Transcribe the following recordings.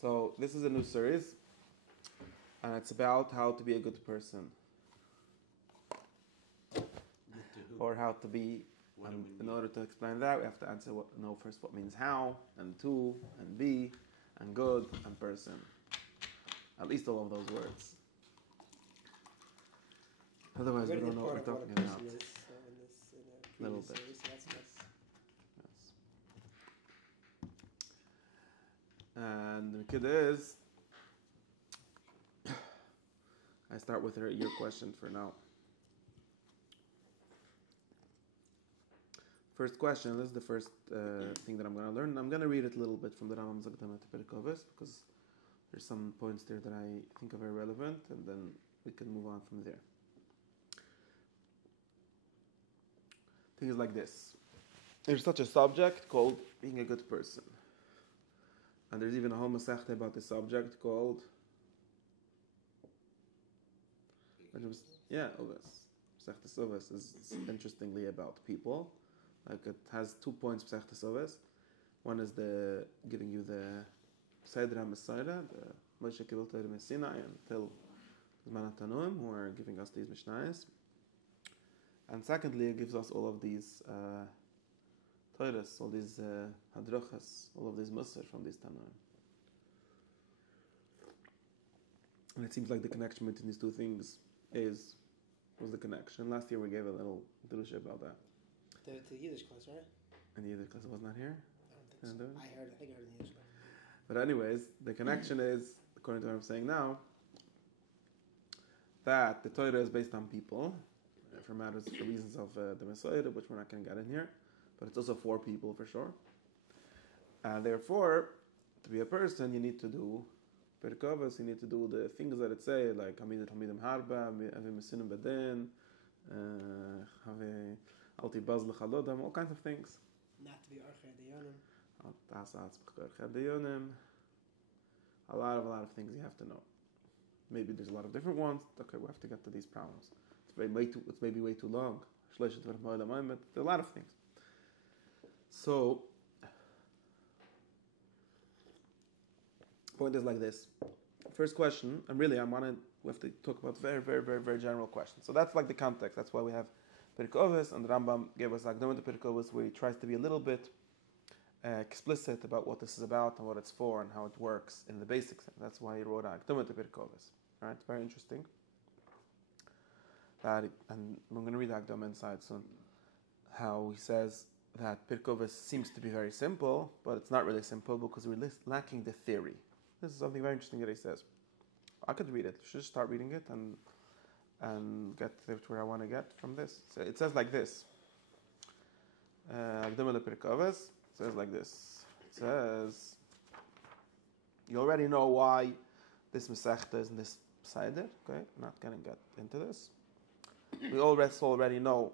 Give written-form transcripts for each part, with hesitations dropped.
So this is a new series, and it's about how to be a good person, or how to be. In order to explain that, we have to know first what means how, and to, and be, and good, and person. At least all of those words. Otherwise, we don't know what we're talking about. A little bit. Series, so that's nice. Yes. And the kid is. I start with your question for now. First question. This is the first thing that I'm going to learn. I'm going to read it a little bit from the Rambam's Akdamat Perikovis because there's some points there that I think are very relevant, and then we can move on from there. Thing is like this. There's such a subject called being a good person. And there's even a whole masechta about this subject called Oves. Masechta Oves is interestingly about people. Like it has 2 points Masechta Oves. One is the giving you the Seder HaMesayra, the Moshe Kibel Torah Sinai until Zman HaTanuim, who are giving us these Mishnayos. And secondly, it gives us all of these Torahs, all these Hadrochas, all of these Musar from these Tanoim. And it seems like the connection between these two things was the connection. Last year we gave a little dilution about that. The Yiddish class, right? And the Yiddish class was not here? I don't think so. I think I heard in the Yiddish class. But anyways, the connection is, according to what I'm saying now, that the Torah is based on people, for reasons of the Messiah, which we're not going to get in here, but it's also for people for sure. And therefore, to be a person, you need to do Perkovas, you need to do the things that it say, like Hamidim Harba, Avim Mesinim Bedin, Alti Baz L'Chalodam, all kinds of things. Not to be Orchei Deyonim. A lot of things you have to know. Maybe there's a lot of different ones. Okay, we have to get to these problems. It's maybe way too long. But there are a lot of things. So, point is like this. First question, and really we have to talk about very, very, very, very general questions. So that's like the context. That's why we have Perikovis, and the Rambam gave us Akdamat Perikovis, where he tries to be a little bit explicit about what this is about and what it's for and how it works in the basics. That's why he wrote Akdamat Perikovis. Right? It's very interesting. And we're going to read Akdam inside soon. How he says that Perikovis seems to be very simple, but it's not really simple because we're lacking the theory. This is something very interesting that he says. I could read it. I should just start reading it and get to where I want to get from this. So it says like this. Akdam Perikovis says like this. It says, you already know why this Masechta is in this Seder. Okay, I'm not going to get into this. We already know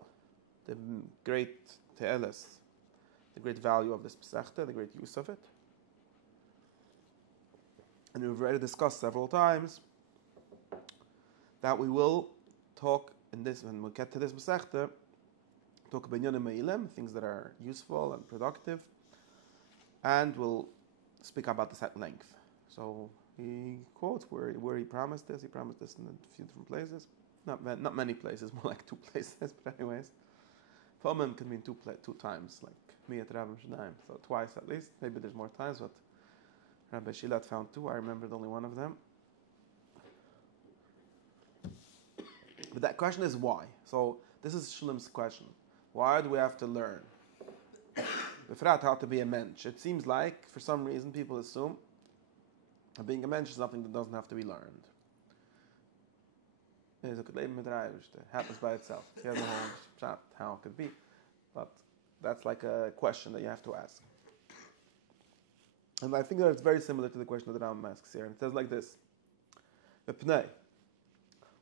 the great te'eles, the great value of this Masechta, the great use of it. And we've already discussed several times that we will talk in this, when we get to this Masechta, talk about Binyanim Me'ilim, things that are useful and productive, and we'll speak about this at length. So he quotes where he promised this. He promised this in a few different places. Not many places, more like 2 places, but anyways. Fomen can mean 2 times, like Miyat Rabbim Shadaim, so twice at least. Maybe there's more times, but Rabbi Shilat found 2. I remembered only one of them. But that question is why. So this is Shulam's question. Why do we have to learn? Befrat how to be a mensch. It seems like, for some reason, people assume that being a mensch is something that doesn't have to be learned. It happens by itself. He has a whole chat how it could be. But that's like a question that you have to ask. And I think that it's very similar to the question that Rambam asks here. And it says like this.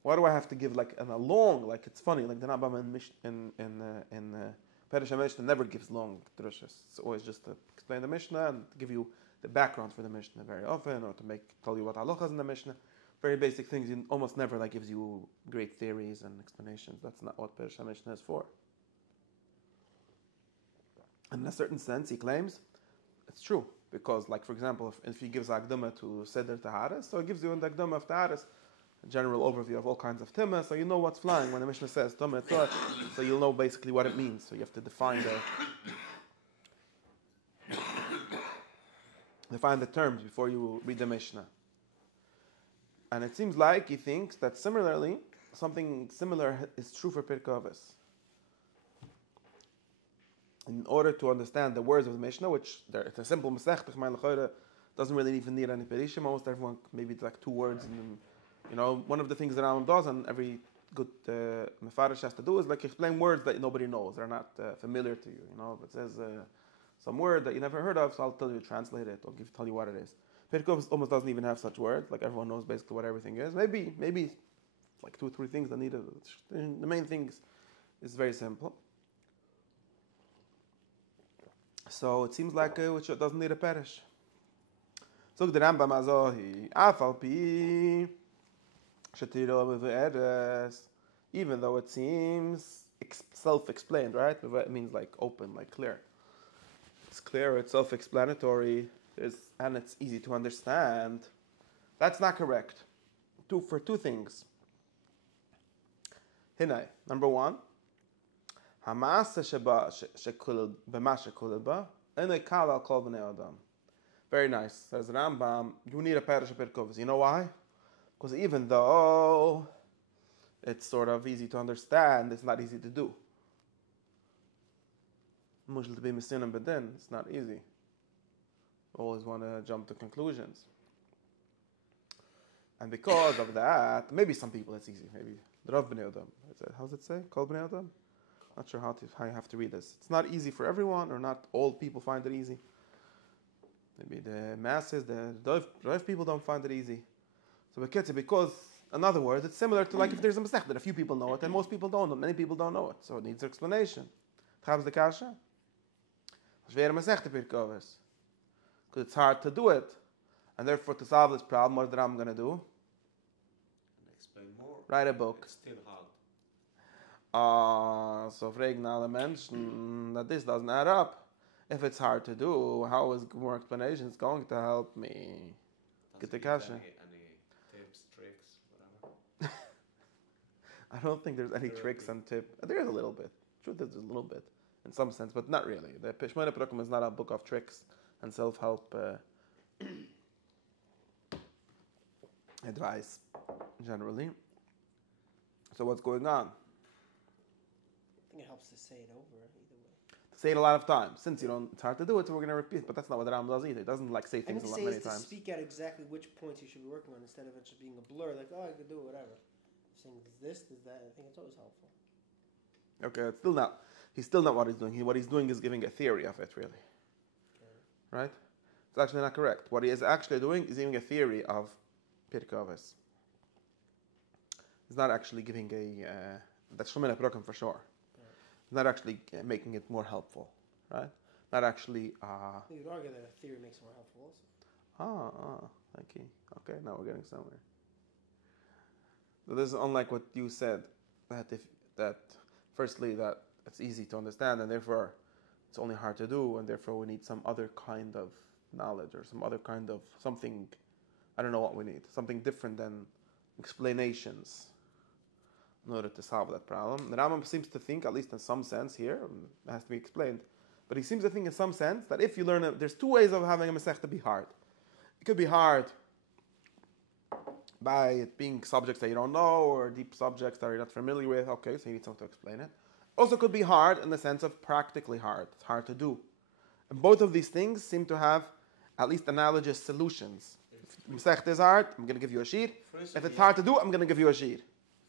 Why do I have to give like a long, like it's funny, like the Rambam in Perish HaMishnah never gives long drushes. It's always just to explain the Mishnah and to give you the background for the Mishnah very often, or to tell you what halachas in the Mishnah. Very basic things. He almost never gives you great theories and explanations. That's not what Perish HaMishnah is for. And in a certain sense, he claims it's true. because, like, for example, if he gives Akdama to Seder Taharis, so it gives you an Akdama of Taharis, a general overview of all kinds of Tumah, so you know what's flying when the Mishnah says Tumah, so you'll know basically what it means. So you have to define the terms before you read the Mishnah. And it seems like he thinks that similarly, something similar is true for Pirkei Avos. In order to understand the words of the Mishnah, which it's a simple Masechta, doesn't really even need any Perishim. Almost everyone, maybe it's like 2 words. And, one of the things that Rambam does, and every good Mefarish has to do, is like explain words that nobody knows. They're not familiar to you. If it says some word that you never heard of, so I'll tell you, translate it, or tell you what it is. Pirkei Avos almost doesn't even have such words. Like everyone knows basically what everything is. Maybe like 2 or 3 things that need it. The main thing is very simple. So it seems like which doesn't need a perish. So the Rambam azohi afal pi shetiro be'eres, even though it seems self-explained, right? It means like open, like clear. It's clear, it's self-explanatory, and it's easy to understand. That's not correct. For 2 things. Hinai, number 1. Hamasa sheba shekul b'ma shekul ba enei kal al kol b'nei adam. Very nice. Says Rambam, you need a perish of Pirkei Avos. You know why? Because even though it's sort of easy to understand, it's not easy to do. Mushal to be misinim bedin, it's not easy. Always want to jump to conclusions. And because of that, maybe some people it's easy. Maybe Rav b'nei adam. How does it say? Kol b'nei adam? Not sure how you have to read this. It's not easy for everyone, or not all people find it easy. Maybe the masses, the Rav people don't find it easy. So because, in other words, it's similar to like if there's a Masech that a few people know it and most people don't know, many people don't know it. So it needs explanation. Chav's the kasha? Shver Masech Pirkei Avos. Because it's hard to do it. And therefore, to solve this problem, what is the Ram going to do? Explain more. Write a book. It's still hard. So fragen alle Menschen that this doesn't add up. If it's hard to do, how is more explanations going to help me get the kasha? Any tips, tricks, whatever? I don't think there's any tricks and tip. There is a little bit. Truth is, there's a little bit in some sense, but not really. The Shmona Perakim is not a book of tricks and self-help advice generally. So what's going on? I think it helps to say it over either way. To say it a lot of times. Since it's hard to do it, so we're going to repeat. But that's not what the Ram does either. It doesn't like say things many times. To speak out exactly which points you should be working on instead of it just being a blur. Like, I could do it, whatever. Saying this, that. I think it's always helpful. Okay, it's still not. He's still not what he's doing. What he's doing is giving a theory of it, really. Okay. Right? It's actually not correct. What he is actually doing is giving a theory of Pirkei Avos. He's not actually giving that's Shemina Perakim for sure. He's not actually making it more helpful, right? Not actually. You could argue that a theory makes it more helpful also. Thank you. Okay, now we're getting somewhere. So this is unlike what you said, that firstly that it's easy to understand and therefore it's only hard to do, and therefore we need some other kind of knowledge or some other kind of something. I don't know what we need. Something different than explanations in order to solve that problem. The Rambam seems to think, at least in some sense here, it has to be explained, but he seems to think in some sense that if you learn there's 2 ways of having a Masechta be hard. It could be hard by it being subjects that you don't know or deep subjects that you're not familiar with. Okay, so you need someone to explain it. Also could be hard in the sense of practically hard. It's hard to do. And both of these things seem to have at least analogous solutions. If Masechta is hard, I'm going to give you a sheet. If it's hard to do, I'm going to give you a sheet.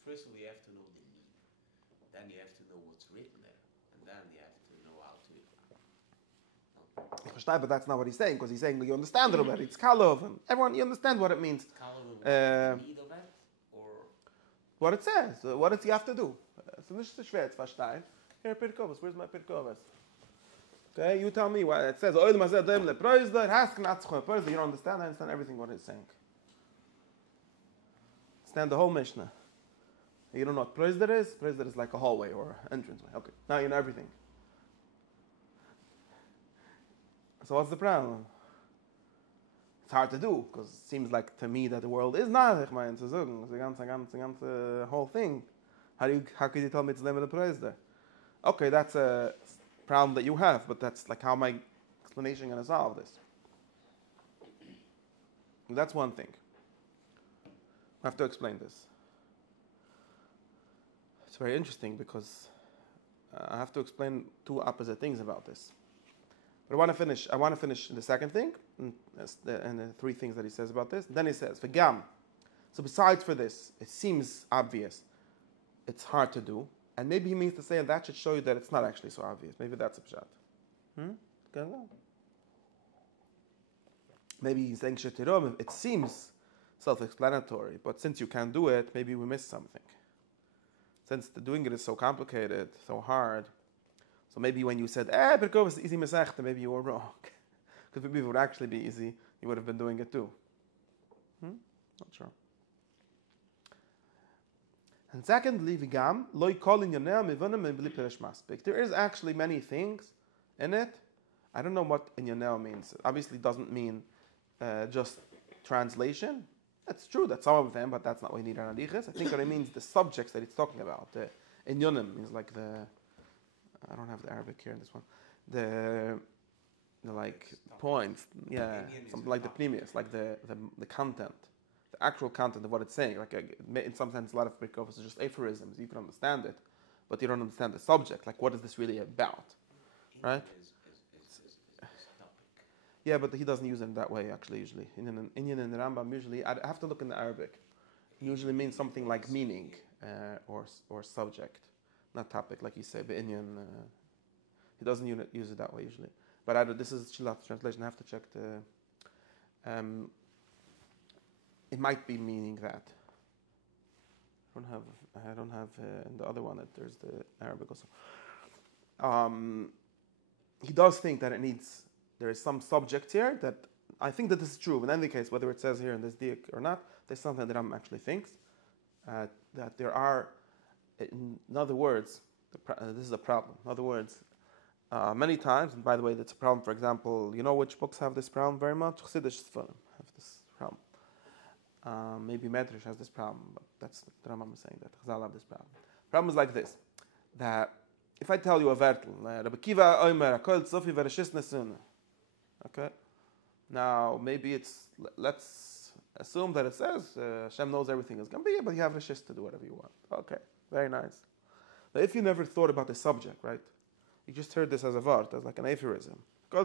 First of all, you have to know the meaning. Then you have to know what's written there. And then you have to know how to... But that's not what he's saying, because he's saying you understand it already. It's Kalov, and everyone, you understand what it means. Need of it? Or what it says. What does he have to do? So this is schwer to verstehen. Here, Pirkei Avos. Where's my Pirkei Avos? Okay, you tell me what it says. You don't understand. I understand everything what he's saying. Understand the whole Mishnah. You don't know what Preisder is? Preisder is like a hallway or entranceway. Okay, now you know everything. So what's the problem? It's hard to do, because it seems like to me that the world is not, ich meine, zu sagen, the ganze whole thing. How could you tell me it's limited praise there? Okay, that's a problem that you have, but that's like how my explanation going to solve this. That's one thing. I have to explain this. It's very interesting because I have to explain two opposite things about this. But I want to finish the second thing, and the three things that he says about this. Then he says, "V'gam." So besides for this, it seems obvious. It's hard to do, and maybe he means to say that should show you that it's not actually so obvious. Maybe that's a pshat. Maybe he's saying shetirom. It seems self-explanatory, but since you can't do it, maybe we missed something. Since doing it is so complicated, so hard. So maybe when you said, Berkov is easy mesechta, maybe you were wrong. Because maybe it would actually be easy, you would have been doing it too. Not sure. And secondly, vigam, loy kolin yoneh mivonim mebli peresh maspik. There is actually many things in it. I don't know what in yoneh means. It obviously doesn't mean just translation. It's true that some of them, but that's not what we need on Adichas. I think what it means the subjects that it's talking about. In Yonim means like I don't have the Arabic here in this one. The like points, yeah, something like the pneumius, like the content, the actual content of what it's saying. Like in some sense, a lot of Birkovos is just aphorisms. You can understand it, but you don't understand the subject. Like, what is this really about, right? Yeah, but he doesn't use it that way, actually, usually. In Inyan and the Rambam, usually, I have to look in the Arabic. It usually means something like meaning or subject, not topic, like you say. But Inyan, he doesn't use it that way, usually. But this is Shilat translation. I have to check the... it might be meaning that. I don't have in the other one, there's the Arabic also. He does think that it needs... There is some subject here that I think that this is true. But in any case, whether it says here in this diak or not, there's something that Ram actually thinks that there are. In other words, this is a problem. In other words, many times, and by the way, that's a problem. For example, you know which books have this problem very much? Chassidish Sfarim have this problem. Maybe Medrash has this problem, but that's the Rambam is saying that Chazal have this problem. The problem is like this: that if I tell you a vertel, Rabbi Kiva Omer Akol Tzofi Vereshis Nesuna. Okay. Now maybe let's assume that it says Hashem knows everything is going to be, but you have reshis to do whatever you want. Okay, very nice. But if you never thought about the subject, right? You just heard this as a vart, as like an aphorism. You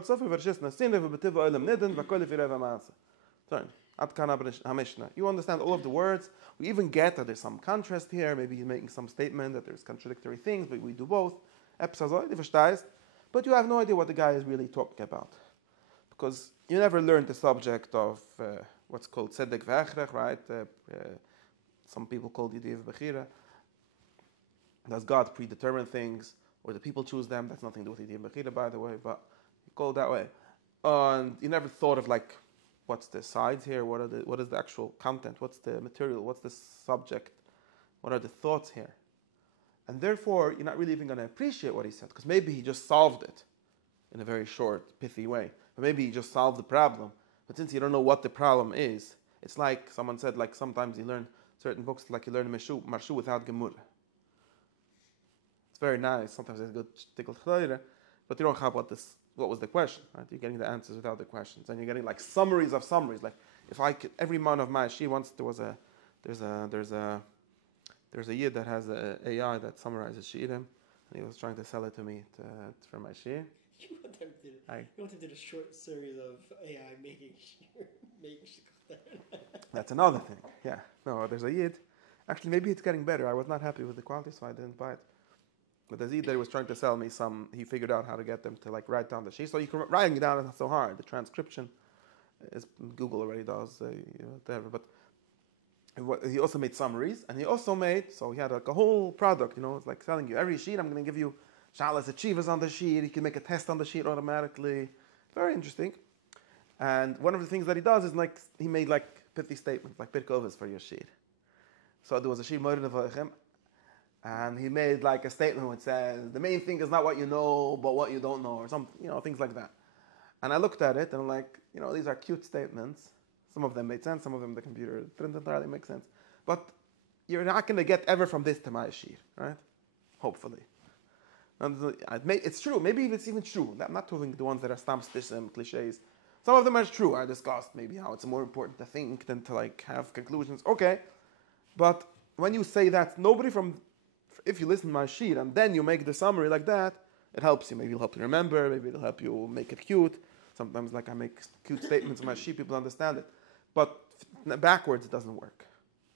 understand all of the words. We even get that there's some contrast here. Maybe he's making some statement that there's contradictory things, but we do both. But you have no idea what the guy is really talking about. Because you never learned the subject of what's called tzedek ve'echrech, right? Some people call the idea of bechira. Does God predetermine things, or the people choose them? That's nothing to do with the idea of bechira, by the way, but you call it that way. And you never thought of like, what's the sides here? What is the actual content? What's the material? What's the subject? What are the thoughts here? And therefore, you're not really even going to appreciate what he said, because maybe he just solved it in a very short, pithy way. Or maybe he just solved the problem. But since you don't know what the problem is, it's like someone said, like sometimes you learn certain books, like you learn Marshu without Gemur. It's very nice. Sometimes it's good tickle chayre, but you don't have what was the question, right? You're getting the answers without the questions, and you're getting like summaries of summaries. Like if I could, every month of my she once there's a yid that has a AI that summarizes shiurim, and he was trying to sell it to me for my shiur. You want to do a short series of AI making That's another thing. Yeah. No, there's a yid. Actually, maybe it's getting better. I was not happy with the quality, so I didn't buy it. But the yid that was trying to sell me some, he figured out how to get them to like write down the sheet. So you can writing it down is not so hard. The transcription is Google already does, whatever. But he also made summaries, and he also made, so he had like a whole product. It's like selling you every sheet. I'm going to give you Shalas achievers on the sheet. You can make a test on the sheet automatically. Very interesting. And one of the things that he does is like he made like pithy statements, like Pirkovas for your sheet. So there was a sheet Moed Nevachim, and he made like a statement which says the main thing is not what you know, but what you don't know, or something, things like that. And I looked at it and I'm like, these are cute statements. Some of them made sense, some of them the computer didn't entirely make sense. But you're not going to get ever from this to my shir, right? Hopefully. And it's true. Maybe it's even true. I'm not talking the ones that are stam stishim, cliches. Some of them are true. I discussed maybe how it's more important to think than to have conclusions. Okay. But when you say that, if you listen to my shir and then you make the summary like that, it helps you. Maybe it'll help you remember. Maybe it'll help you make it cute. Sometimes I make cute statements in my shir, people understand it. But backwards, it doesn't work.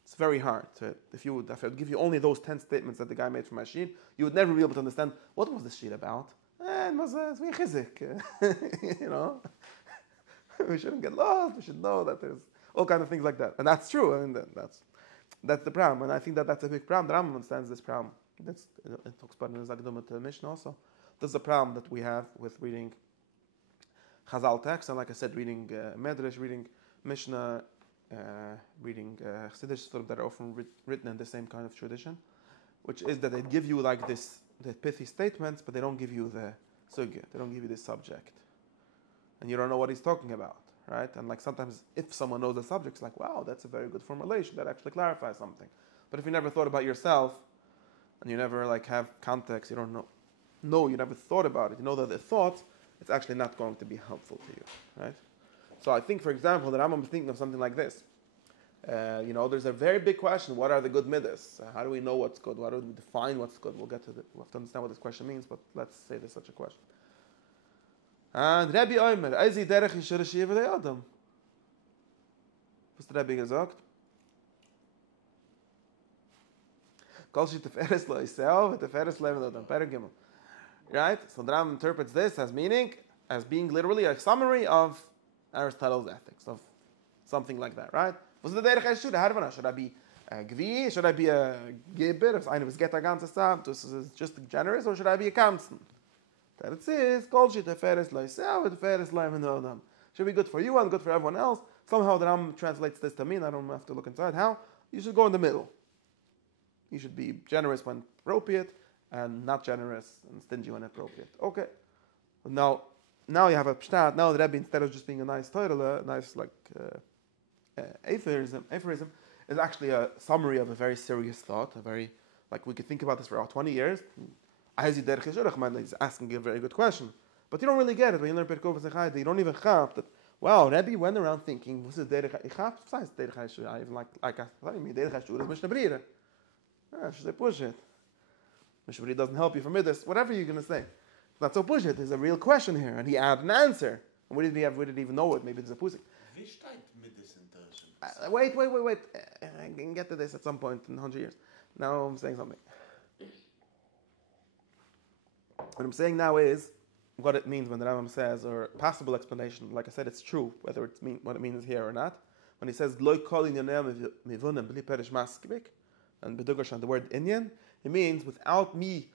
It's very hard. If I would give you only those 10 statements that the guy made from my sheet, you would never be able to understand what was the sheet about. It was chizik. We shouldn't get lost. We should know that there's all kinds of things like that, and that's true. I mean, that's the problem, and I think that's a big problem. The Rambam understands this problem. It talks about in his Akdama to the Mishnah also. This is a problem that we have with reading Chazal text, and like I said, reading medrash, reading Mishnah. Reading Chassidish that are often written in the same kind of tradition, which is that they give you the pithy statements, but they don't give you the sugya, they don't give you the subject, and you don't know what he's talking about, right? And sometimes, if someone knows the subject, it's like, wow, that's a very good formulation that actually clarifies something. But if you never thought about yourself, and you never have context, you don't know, you never thought about it. You know that the thought, it's actually not going to be helpful to you, right? So I think, for example, that I'm thinking of something like this. There's a very big question: what are the good midas? How do we know what's good? How do we define what's good? We'll have to understand what this question means, but let's say there's such a question. And Rabbi Omer, Eizi derech yishur shiva de Adam. Was der Rabbi gesagt? Kol shi teferes lo Yisrael, teferes lo Adam. Perek Gimel. Right? So the Ram interprets this as being literally a summary of Aristotle's ethics, of something like that, right? Was the derech yishur? Should I be a gvi? Should I be a gibber? If einer was get a ganze Stam, this is just generous, or should I be a kamsten? That it says, kol shi teferes lo Yisrael, teferes lo Adam. Should be good for you and good for everyone else. Somehow the Ram translates this to mean, I don't have to look inside how, you should go in the middle. You should be generous when appropriate, and not generous and stingy when appropriate. Okay. Now you have a pshtat. Now the Rebbe, instead of just being a nice title, a nice aphorism, is actually a summary of a very serious thought. We could think about this for about 20 years. He's asking a very good question, but you don't really get it when you learn Perkov Zechayde. You don't even have that. Wow, Rebbe went around thinking, "What's the derech? Besides derech hashur, I even like I me derech hashur is Mishnah Brira. Should I push it? Mishnah Brira doesn't help you from this. Whatever you're going to say, it's not so push it. There's a real question here, and he added an answer. And we didn't even know it. Maybe it's a pusik. Wait. I can get to this at some point in 100 years. Now I'm saying something. What I'm saying now is what it means when the Rambam says, or possible explanation. Like I said, it's true, whether it's what it means here or not. When he says "Lo kol inyanem mivunem bli perish maskibik," and bedugash on the word inyan, it means without me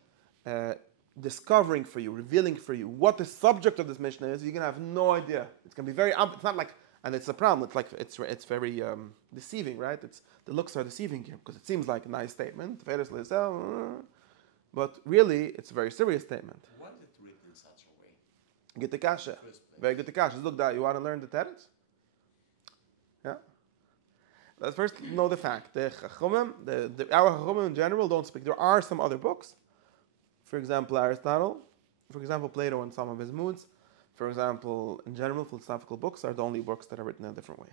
discovering for you, revealing for you what the subject of this Mishnah is, you're gonna have no idea. It's gonna be very. It's not like, and it's a problem. It's very deceiving, right? The looks are deceiving here because it seems like a nice statement, but really it's a very serious statement. Why is it written in such a way? Get the kasha. Very good the kasha. Look, that you want to learn the teretz? Yeah. Let's first know the fact. The Chachumim, our Chachumim in general don't speak. There are some other books. For example, Aristotle. For example, Plato and some of his moods. For example, in general, philosophical books are the only books that are written in a different way.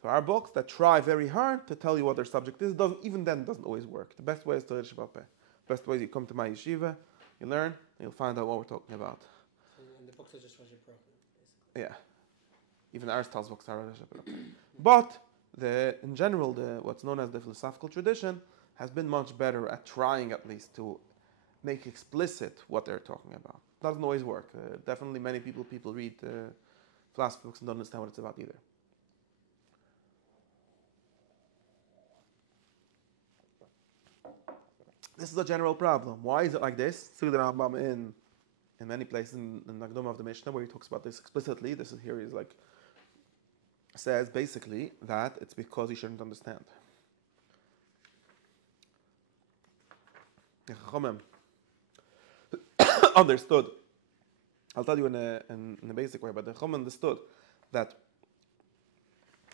There are books that try very hard to tell you what their subject is. Even then, it doesn't always work. The best way is to read Shabbat Peh. The best way is you come to my yeshiva, you learn, and you'll find out what we're talking about. And the books are just Rosh Hashanah, basically. Yeah. Even Aristotle's books are Rosh Hashanah. But in general, what's known as the philosophical tradition has been much better at trying, at least, to make explicit what they're talking about. Doesn't always work. Definitely, many people read philosophy books and don't understand what it's about either. This is a general problem. Why is it like this? See the Rambam in many places in the Akdama of the Mishnah where he talks about this explicitly. This is here. He's says basically that it's because you shouldn't understand. The Chachamim understood I'll tell you in a basic way, but the Chum understood that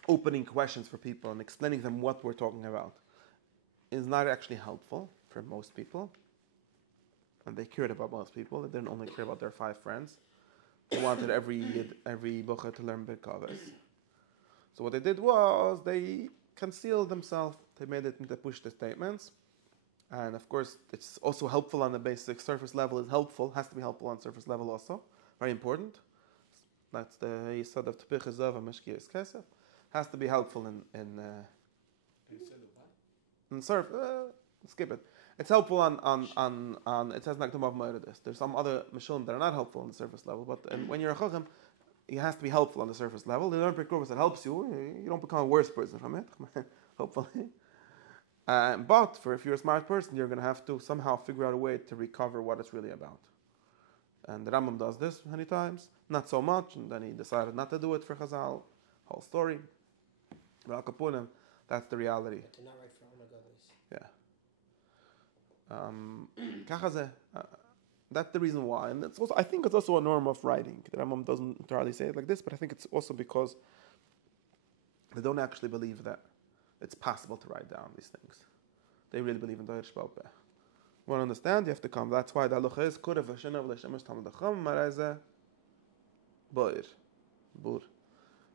opening questions for people and explaining them what we're talking about is not actually helpful for most people. And they cared about most people. They didn't only care about their 5 friends. They wanted every bocher to learn Birkavos. So what they did was they concealed themselves. They made it into push the statements. And of course, it's also helpful on the basic surface level. Is helpful, has to be helpful on surface level also. Very important. That's the Yisod of Tepich Zav and Meshkias Kesef. Has to be helpful in surf. Skip it. It's helpful on it says Nakdam of Moeridis. There's some other Mishulim that are not helpful on the surface level, but when you're a Chacham, it has to be helpful on the surface level. You learn Pirkei that helps you. You don't become a worse person from it, hopefully. But if you're a smart person, you're going to have to somehow figure out a way to recover what it's really about. And the Rambam does this many times, not so much, and then he decided not to do it for Chazal. Whole story. But Al Kapunim, that's the reality. But to not write for Yeah. That's the reason why, and it's also, I think it's also a norm of writing. The Rambam doesn't entirely say it like this, but I think it's also because they don't actually believe that it's possible to write down these things. They really believe in Deutsch Balpeh. You want to understand? You have to come. That's why the halacha is Kurev Hashanah v'Leshemesh Talmud Chacham Mareze Boir Bur.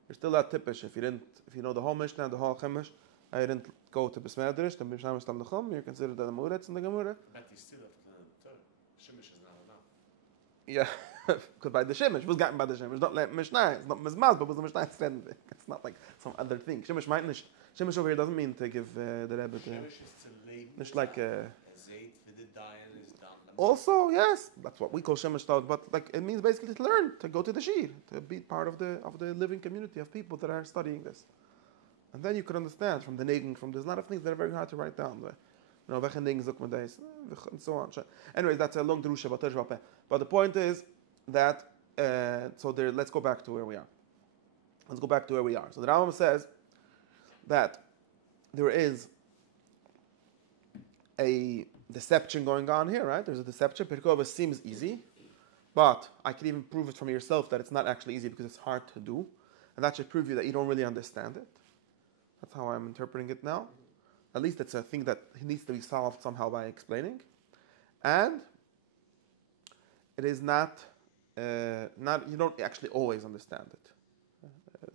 You're still that typish. If you know the whole Mishnah and the whole Chemish, I didn't go to beis medrash, then B'Shemesh Talmud Chacham. You're considered the Muretz in the Gemara. But you still have to learn the Torah. Shemesh is not enough. Yeah, because by the Shemesh was gotten by the Shemesh. Not like Mishnah. It's not Mizmaz, but was the Mishnah extended. It's not like some other thing. Shemesh might not. Shemesh over here doesn't mean to give the Rebbe. Shemesh is to leave. It's like Zayt for the dayan is done. also, yes, that's what we call Shemesh Tod, but like it means basically to learn, to go to the Shir, to be part of the living community of people that are studying this. And then you could understand from the Neging, there's a lot of things that are very hard to write down. And so on. Anyways, that's a long drusha, but the point is that, let's go back to where we are. So the Rambam says that there is a deception going on here, right? There's a deception. Pirkei seems easy, but I can even prove it from yourself that it's not actually easy because it's hard to do. And that should prove you that you don't really understand it. That's how I'm interpreting it now. At least it's a thing that needs to be solved somehow by explaining. And it is not you don't actually always understand it.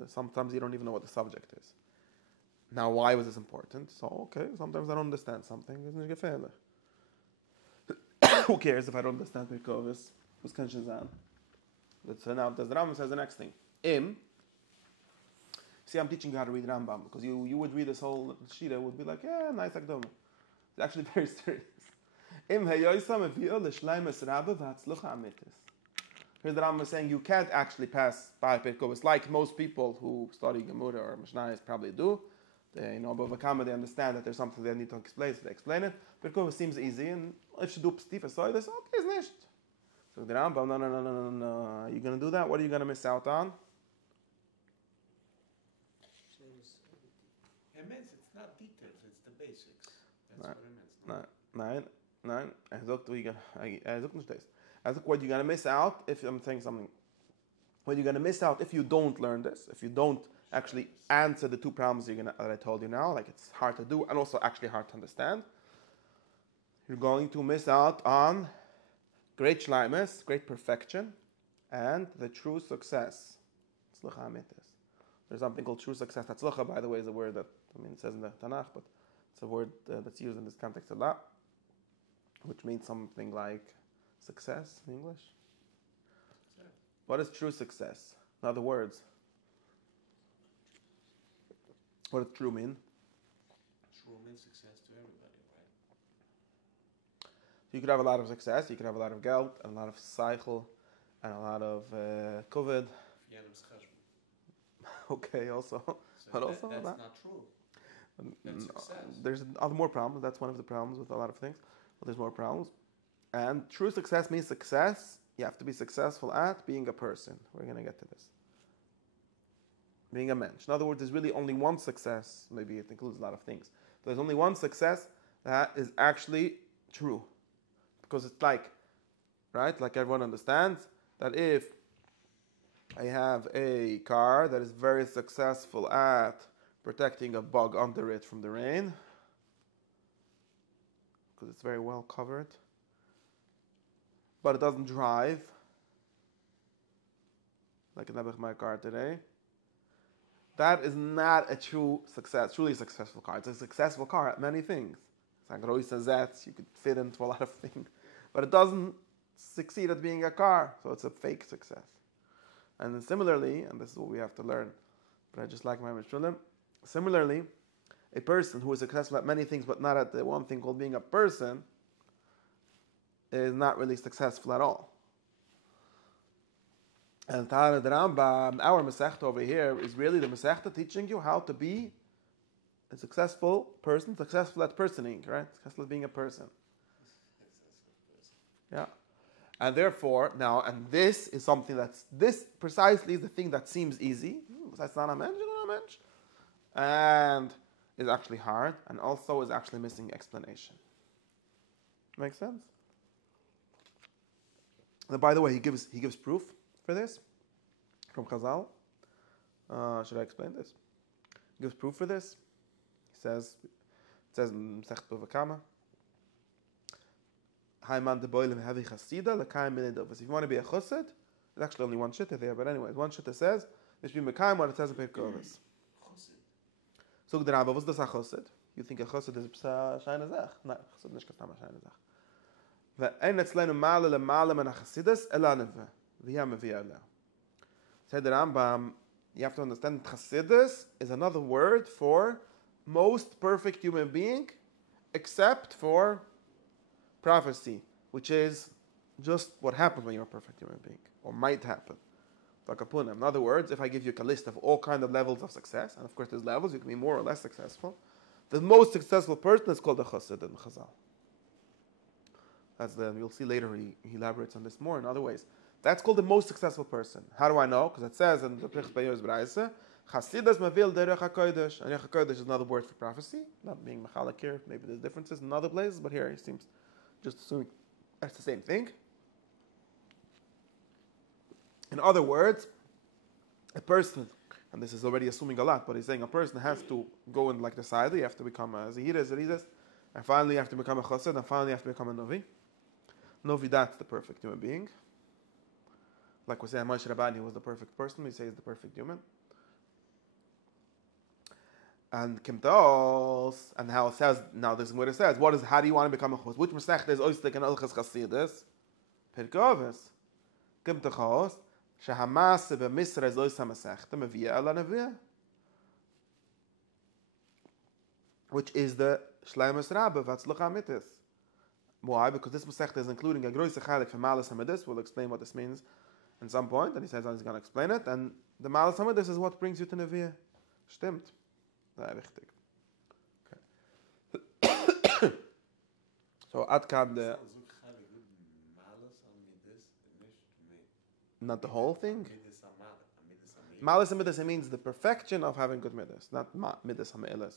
Sometimes you don't even know what the subject is. Now, why was this important? So, okay, sometimes I don't understand something. Who cares if I don't understand Pirkei? Who's Kanshazan? So now, the Rambam says the next thing. See, I'm teaching you how to read Rambam, because you would read this whole Shira, would be like, yeah, nice Akdoma. It's actually very serious. Here's the Rambam saying you can't actually pass by Pirkei. Like most people who study Gemara or Mishnayos probably do. They above a comma, they understand that there's something they need to explain, so they explain it. Pirkei seems easy, and if you do Stifa Soy, they say, okay, it's nicht. So the Rambam, no. You're going to do that? What are you going to miss out on? It means it's not details, it's the basics. That's what it means. Nein. What you're going to miss out if I'm saying something. What you're going to miss out if you don't learn this, if you don't actually answer the 2 problems that I told you now, like it's hard to do and also actually hard to understand. You're going to miss out on great shleimus, great perfection, and the true success. There's something called true success. Hatzlacha, by the way, is a word that, it says in the Tanakh, but it's a word that's used in this context a lot, which means something like success in English. What is true success? In other words, what does true mean? True means success to everybody, right? You could have a lot of success, you could have a lot of geld, and a lot of cycle, and a lot of COVID. Okay, also. So but also that's not true. That's success. There's other more problems. That's one of the problems with a lot of things. But there's more problems. And true success means success. You have to be successful at being a person. We're going to get to this. Being a mensch. In other words, there's really only one success. Maybe it includes a lot of things. But there's only one success that is actually true. Because it's like, right? Like everyone understands, that if I have a car that is very successful at protecting a bug under it from the rain, because it's very well covered, but it doesn't drive, like in my car today, that is not a truly successful car. It's a successful car at many things. It's like Royce Zets, you could fit into a lot of things, but it doesn't succeed at being a car, so it's a fake success. And then similarly, and this is what we have to learn, but I just like my Mishulim, similarly, a person who is successful at many things but not at the one thing called being a person is not really successful at all. And Tana the Rambam, our Masechta over here, is really the Masechta teaching you how to be a successful person, successful at personing, right? Successful at being a person. Yeah. And therefore, now, and this is something this precisely is the thing that seems easy. That's not a mensch, and is actually hard, and also is actually missing explanation. Make sense? And by the way, he gives proof for this from Chazal. Should I explain this? He gives proof for this. It says in Masechet Bava Kama, if you want to be a chassid, there's actually only one shitta there, but anyway, one shitta says, there should be mekayim what it says in Perkovas. So the Rabba, what's this a chassid? You think a chassid is a shayna zech? No, chassid nicht kastam a shayna zech. Ve'ein etzleinu ma'ale le'ma'ale men ha-chassidus ela neve. V'ya mevi'a ela. Said the Rambam, you have to understand chassidus is another word for most perfect human being, except for prophecy, which is just what happens when you're a perfect human being, or might happen. In other words, if I give you a list of all kinds of levels of success, and of course there's levels, you can be more or less successful, the most successful person is called a chassid in Chazal. You'll see later he elaborates on this more in other ways. That's called the most successful person. How do I know? Because it says in the Prichas Beis Braise, Chasidus mavil derech HaKodesh. And derech HaKodesh is another word for prophecy, not being mechalek here. Maybe there's differences in other places, but here he seems just assuming that's the same thing. In other words, a person, and this is already assuming a lot, but he's saying a person has to go in like the side, you have to become a Zahira, and finally you have to become a Chassid, and finally you have to become a Novi. Novi, that's the perfect human being. Like we say, Moshe Rabbani was the perfect person, we say he's the perfect human. And Kimtos, and how it says, now this is what it says, how do you want to become a Chassid? Which Masechta is Oislik and Olchas Chasidus? Perkovas. Kimtos, Shahamase b'misra is Ois HaMasechta, Mevi'a Ela Nevi'ah. Which is the Shleimus Rabbe, Vatzluch HaMitis. Why? Because this Masechta is including a Groise Chalik for Malas HaMidis. We'll explain what this means in some point, and he says he's going to explain it, and the Malas HaMidis is what brings you to Nevi'ah. Stimmt. Very richtig. Okay. So Adkan the not the whole thing. Malas Hamidus means the perfection of having good midas, not midas hamilas.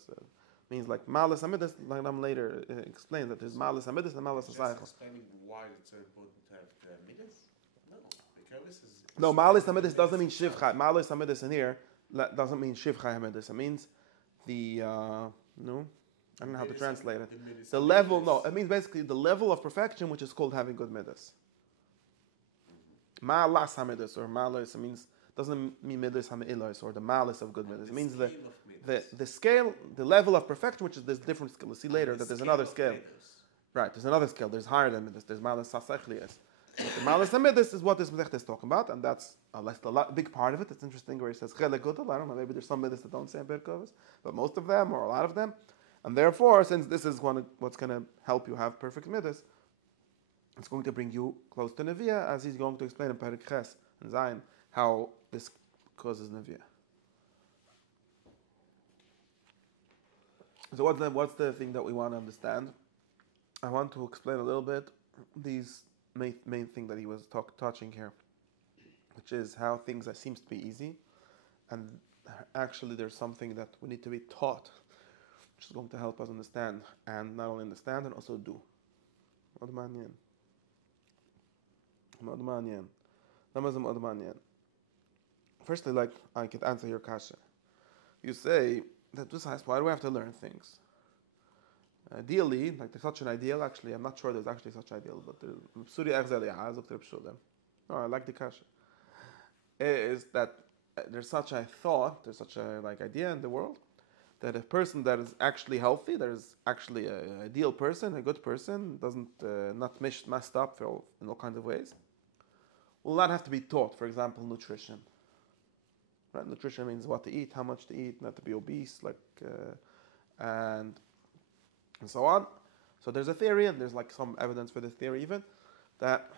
Means like malas hamidus. Like I'm later explain that there's malas hamidus and malas hasaychel. Explaining why it's so important to have midas. No, because no, malas hamidus doesn't mean shivchai. Malas hamidus in here doesn't mean shivchai hamidus. It means the no, I don't know how to translate it. The level, no, it means basically the level of perfection, which is called having good midas. Malas hamidus or malas, it means doesn't mean midas hamilos or the malice of good midas. It means the scale, the level of perfection, which is this different scale. We'll see later that there's another scale. Right, there's another scale. There's higher than midas. There's malas sasechlias. The malas hamidus is what this Masechta is talking about, and that's a big part of it. It's interesting where he says chelek gutal. I don't know, maybe there's some midas that don't say berkovas, but most of them or a lot of them, and therefore, since this is what's going to help you have perfect midas, it's going to bring you close to Nevi'ah, as he's going to explain in Perek Ches and Zayin how this causes Nevi'ah. So what's the thing that we want to understand? I want to explain a little bit these main thing that he was touching here, which is how things that seems to be easy, and actually there's something that we need to be taught, which is going to help us understand, and not only understand and also do. Madmanyan. Firstly, like, I could answer your kasha. You say that this has, why do we have to learn things? Ideally, like there's such an ideal, actually, I'm not sure there's actually such ideal, but I like the kasha. Is that there's such a thought, there's such a like idea in the world that a person that is actually healthy, that is actually an ideal person, a good person, doesn't not messed up in all kinds of ways, will not have to be taught. For example, nutrition. Right? Nutrition means what to eat, how much to eat, not to be obese, and so on. So there's a theory, and there's like some evidence for this theory even, that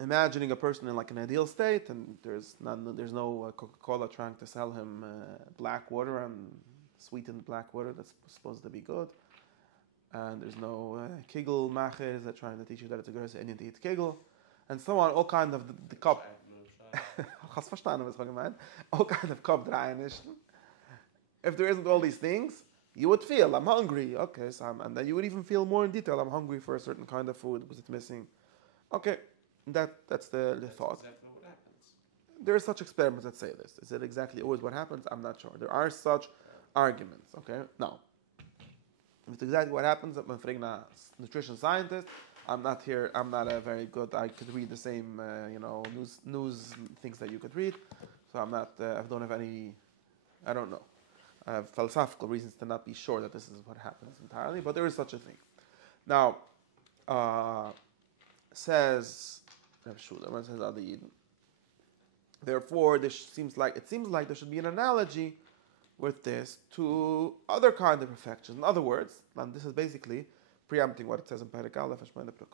imagining a person in like an ideal state, and there's no Coca-Cola trying to sell him black water and sweetened black water that's supposed to be good, and there's no kegel machers that trying to teach you that it's a good Indian to eat kegel, and so on. All kind of the cup. All kind of cup dreinischen. If there isn't all these things, you would feel, I'm hungry. Okay, so and then you would even feel more in detail, I'm hungry for a certain kind of food. Was it missing? Okay, that's the thought. Exactly what happens. There are such experiments that say this. Is it exactly always what happens? I'm not sure. There are such arguments. Okay, now, if it's exactly what happens, I'm a nutrition scientist. I'm not a very good. I could read the same, news things that you could read. So I'm not. I don't have any. I don't know. I have philosophical reasons to not be sure that this is what happens entirely, but there is such a thing. Now, says Reb Shula, says Adi Yidin. Therefore, it seems like there should be an analogy with this to other kind of perfections. In other words, and this is basically preempting what it says in Perek Aleph.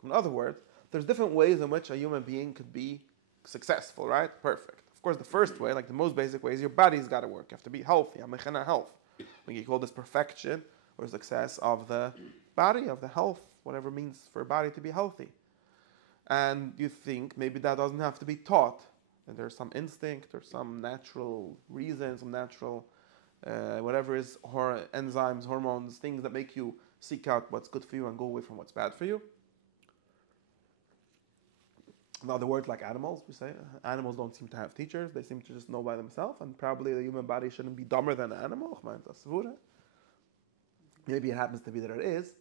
In other words, there's different ways in which a human being could be successful, right? Perfect. Of course, the first way, like the most basic way, is your body's got to work. You have to be healthy. Health. We can call this perfection or success of the body, of the health, whatever it means for a body to be healthy. And you think maybe that doesn't have to be taught. And there's some instinct or some natural reason, some natural whatever is enzymes, hormones, things that make you seek out what's good for you and go away from what's bad for you. In other words, like animals, we say, animals don't seem to have teachers. They seem to just know by themselves, and probably the human body shouldn't be dumber than an animal. Maybe it happens to be that it is,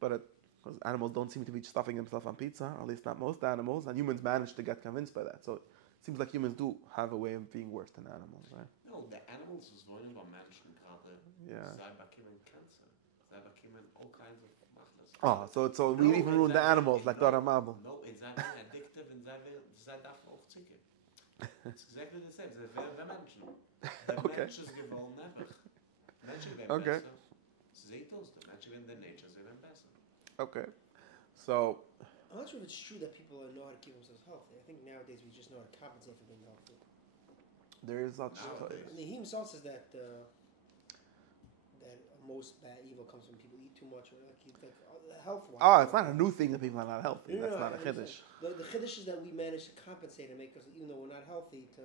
but because animals don't seem to be stuffing themselves on pizza, or at least not most animals, and humans manage to get convinced by that. So it seems like humans do have a way of being worse than animals, right? No, the animals is wollen über Menschen gerade. Yeah. Zij bekommen cancer. Zij bekommen all kinds of machines. So we even ruin the animals like Dora Mabel. No, it's not addictive and zij darf auch zieken. It's exactly the same. Zij willen Menschen. The Okay. Menschen gewollen never. Menschen werden Okay. besser. Seht uns, the Menschen in the nature, sie werden besser. Okay. So, I'm not sure if it's true that people know how to keep themselves healthy. I think nowadays we just know how to compensate for being healthy. there is such... Nowadays. I mean, he himself says that most bad evil comes when people eat too much, or like health-wise. It's not a new thing that people are not healthy. No, That's not a I'm chiddush. saying The chiddush is that we manage to compensate and make us, even though we're not healthy, to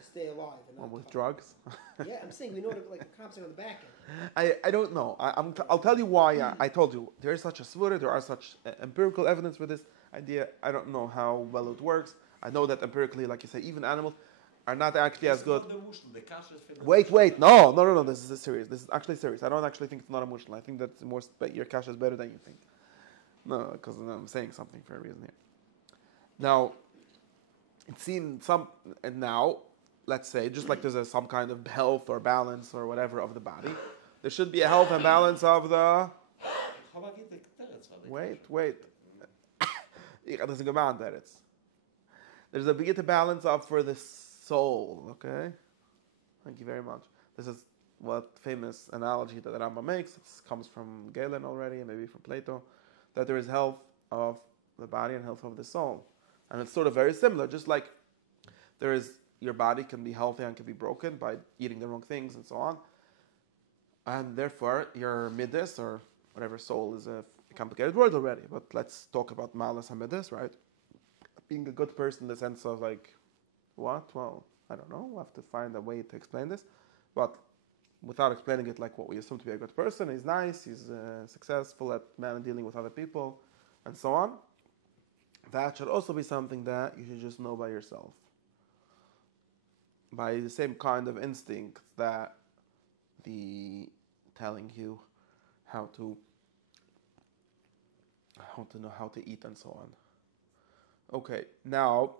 stay alive. And not With die. drugs? Yeah, I'm saying we know to compensate on the back end. I don't know. I'll tell you why. I told you there is such a svura. There are such empirical evidence for this idea. I don't know how well it works. I know that empirically, like you say, even animals are not actually as good. Wait. No. This is serious. This is actually serious. I don't actually think it's not emotional. I think that your kasha is better than you think. No, because I'm saying something for a reason here. Now, it seems now, let's say, just like there's some kind of health or balance or whatever of the body, there should be a health and balance of the... Wait. There's a big balance of for the soul, okay? Thank you very much. This is what famous analogy that the Rambam makes. It comes from Galen already, and maybe from Plato, that there is health of the body and health of the soul. And it's sort of very similar, just like there is, your body can be healthy and can be broken by eating the wrong things and so on. And therefore, your midas, or whatever soul, is a complicated word already. But let's talk about malas and midas, right? Being a good person in the sense of like, what? Well, I don't know. We'll have to find a way to explain this. But without explaining it like what we assume to be a good person, he's nice, he's successful at dealing with other people, and so on. That should also be something that you should just know by yourself. by the same kind of instinct that the telling you how to know how to eat and so on. Okay, now,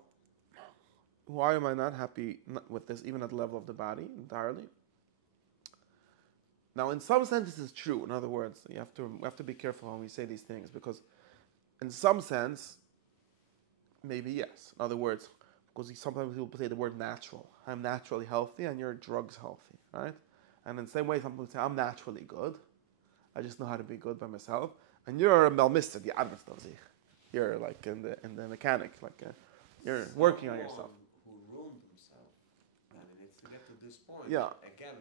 why am I not happy with this, even at the level of the body entirely? Now, in some sense, this is true. In other words, we have to be careful when we say these things, because in some sense, maybe yes. In other words, because sometimes people say the word natural. I'm naturally healthy and you're drugs healthy, right? And in the same way, some people say, I'm naturally good. I just know how to be good by myself. And you're a malmister, the arbeitet of sich. You're like in the mechanic, like you're working on yourself. Who ruined himself, and he needs to get to this point. Yeah. Again,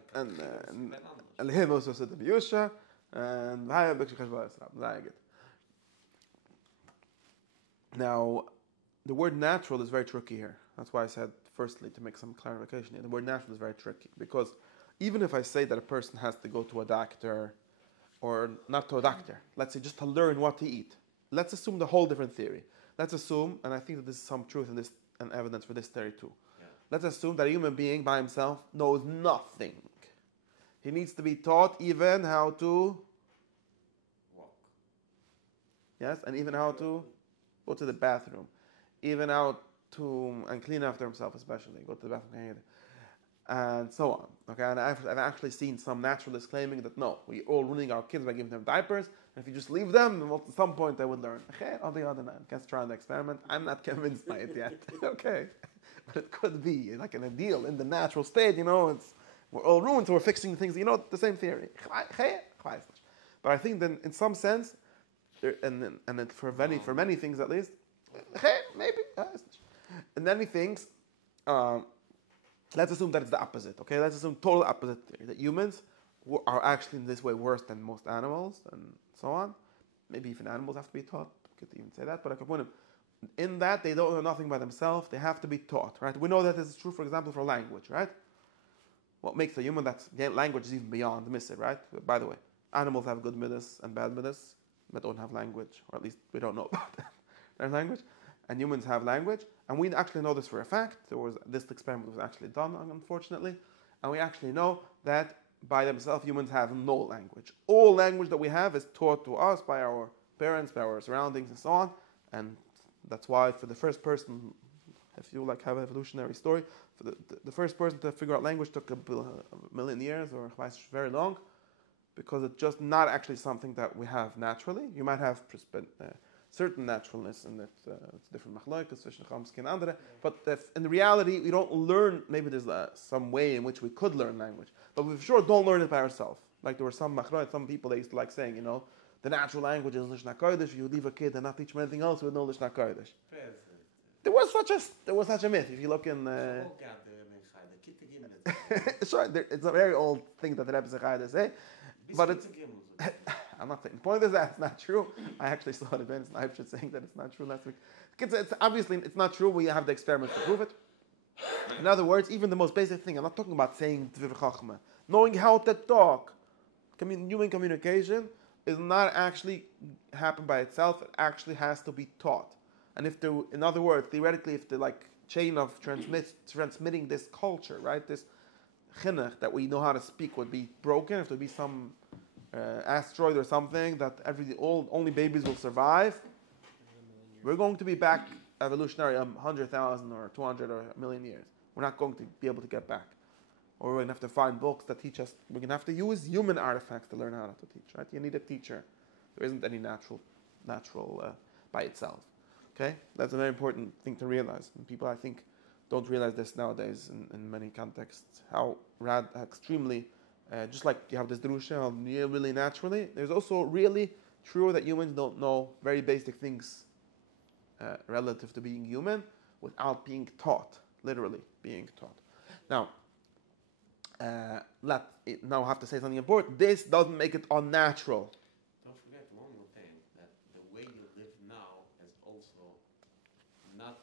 and him also said the biyusha, and now, the word natural is very tricky here. That's why I said, firstly, to make some clarification here, the word natural is very tricky, because even if I say that a person has to go to a doctor, or not to a doctor, let's say just to learn what to eat, let's assume the whole different theory. Let's assume, and I think that there's some truth in this and evidence for this theory too. Yeah. Let's assume that a human being by himself knows nothing. He needs to be taught even how to walk. Yes, and even how to go to the bathroom, even how to and clean after himself, especially go to the bathroom, and so on. Okay, and I've actually seen some naturalists claiming that no, we all ruining our kids by giving them diapers, and if you just leave them, well, at some point they would learn. Okay, on the other hand, let's try the experiment. I'm not convinced by it yet. Okay, but it could be like an ideal in the natural state. We're all ruined, so we're fixing things. The same theory. But I think then, in some sense, and for many things at least, maybe, in many things, let's assume that it's the opposite. Okay, let's assume total opposite theory, that humans are actually in this way worse than most animals and so on. Maybe even animals have to be taught. We could even say that, but I could point them in that they don't know nothing by themselves. They have to be taught, right? We know that this is true, for example, for language, right? What makes a human, language is even beyond mitzvah, right? By the way, animals have good midas and bad midas, but don't have language, or at least we don't know about their language. And humans have language, and we actually know this for a fact. This experiment was actually done, unfortunately, and we actually know that by themselves humans have no language. All language that we have is taught to us by our parents, by our surroundings, and so on. And that's why for the first person, if you have an evolutionary story, for the first person to figure out language took a million years, or very long, because it's just not actually something that we have naturally. You might have certain naturalness, and it's different machlokes, zwischen Chomsky and andere, but in reality, we don't learn. Maybe there's some way in which we could learn language, but we for sure don't learn it by ourselves. Like there were some machlokes, some people they used to like saying, the natural language is Lishna Kodesh. You would leave a kid and not teach him anything else, he would know Lishna Kodesh. There was such a myth. If you look in, sure, it's a very old thing that the Rebbe Zechariah say, but it's. I'm not saying. The point is that it's not true. I actually saw the Ben Snipeshit saying that it's not true last week. It's obviously it's not true. We have the experiments to prove it. In other words, even the most basic thing. I'm not talking about saying Dvir Chachma. Knowing how to talk. Human communication is not actually happen by itself. It actually has to be taught. And in other words, theoretically, if the chain of transmitting this culture, right, this chinuch that we know how to speak would be broken, if there would be some asteroid or something that only babies will survive, we're going to be back evolutionary 100,000 or 200 or a million years. We're not going to be able to get back. Or we're going to have to find books that teach us. We're going to have to use human artifacts to learn how to teach, right? You need a teacher. There isn't any natural by itself. Okay? That's a very important thing to realize. And people, I think, don't realize this nowadays in many contexts, how extremely, just like you have this drusha really naturally, there's also really true that humans don't know very basic things relative to being human without being taught, literally being taught. Now, now I have to say something important. This doesn't make it unnatural. Don't forget one more thing, that the way you live now is also not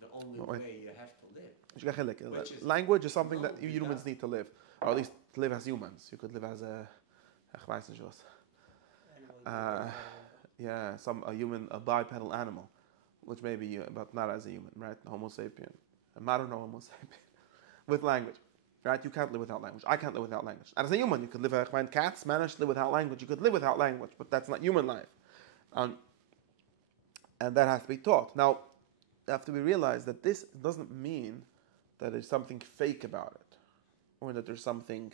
the only way you have to live. Language is something that humans need to live, or at least to live as humans. You could live as a a bipedal animal, which may be, but not as a human, right? Homo sapien, a modern Homo sapien. with language. Right? You can't live without language. I can't live without language. And as a human, you could live without cats manage to live without language. You could live without language, but that's not human life. And that has to be taught. Now, it has to be realized that this doesn't mean that there's something fake about it, or that there's something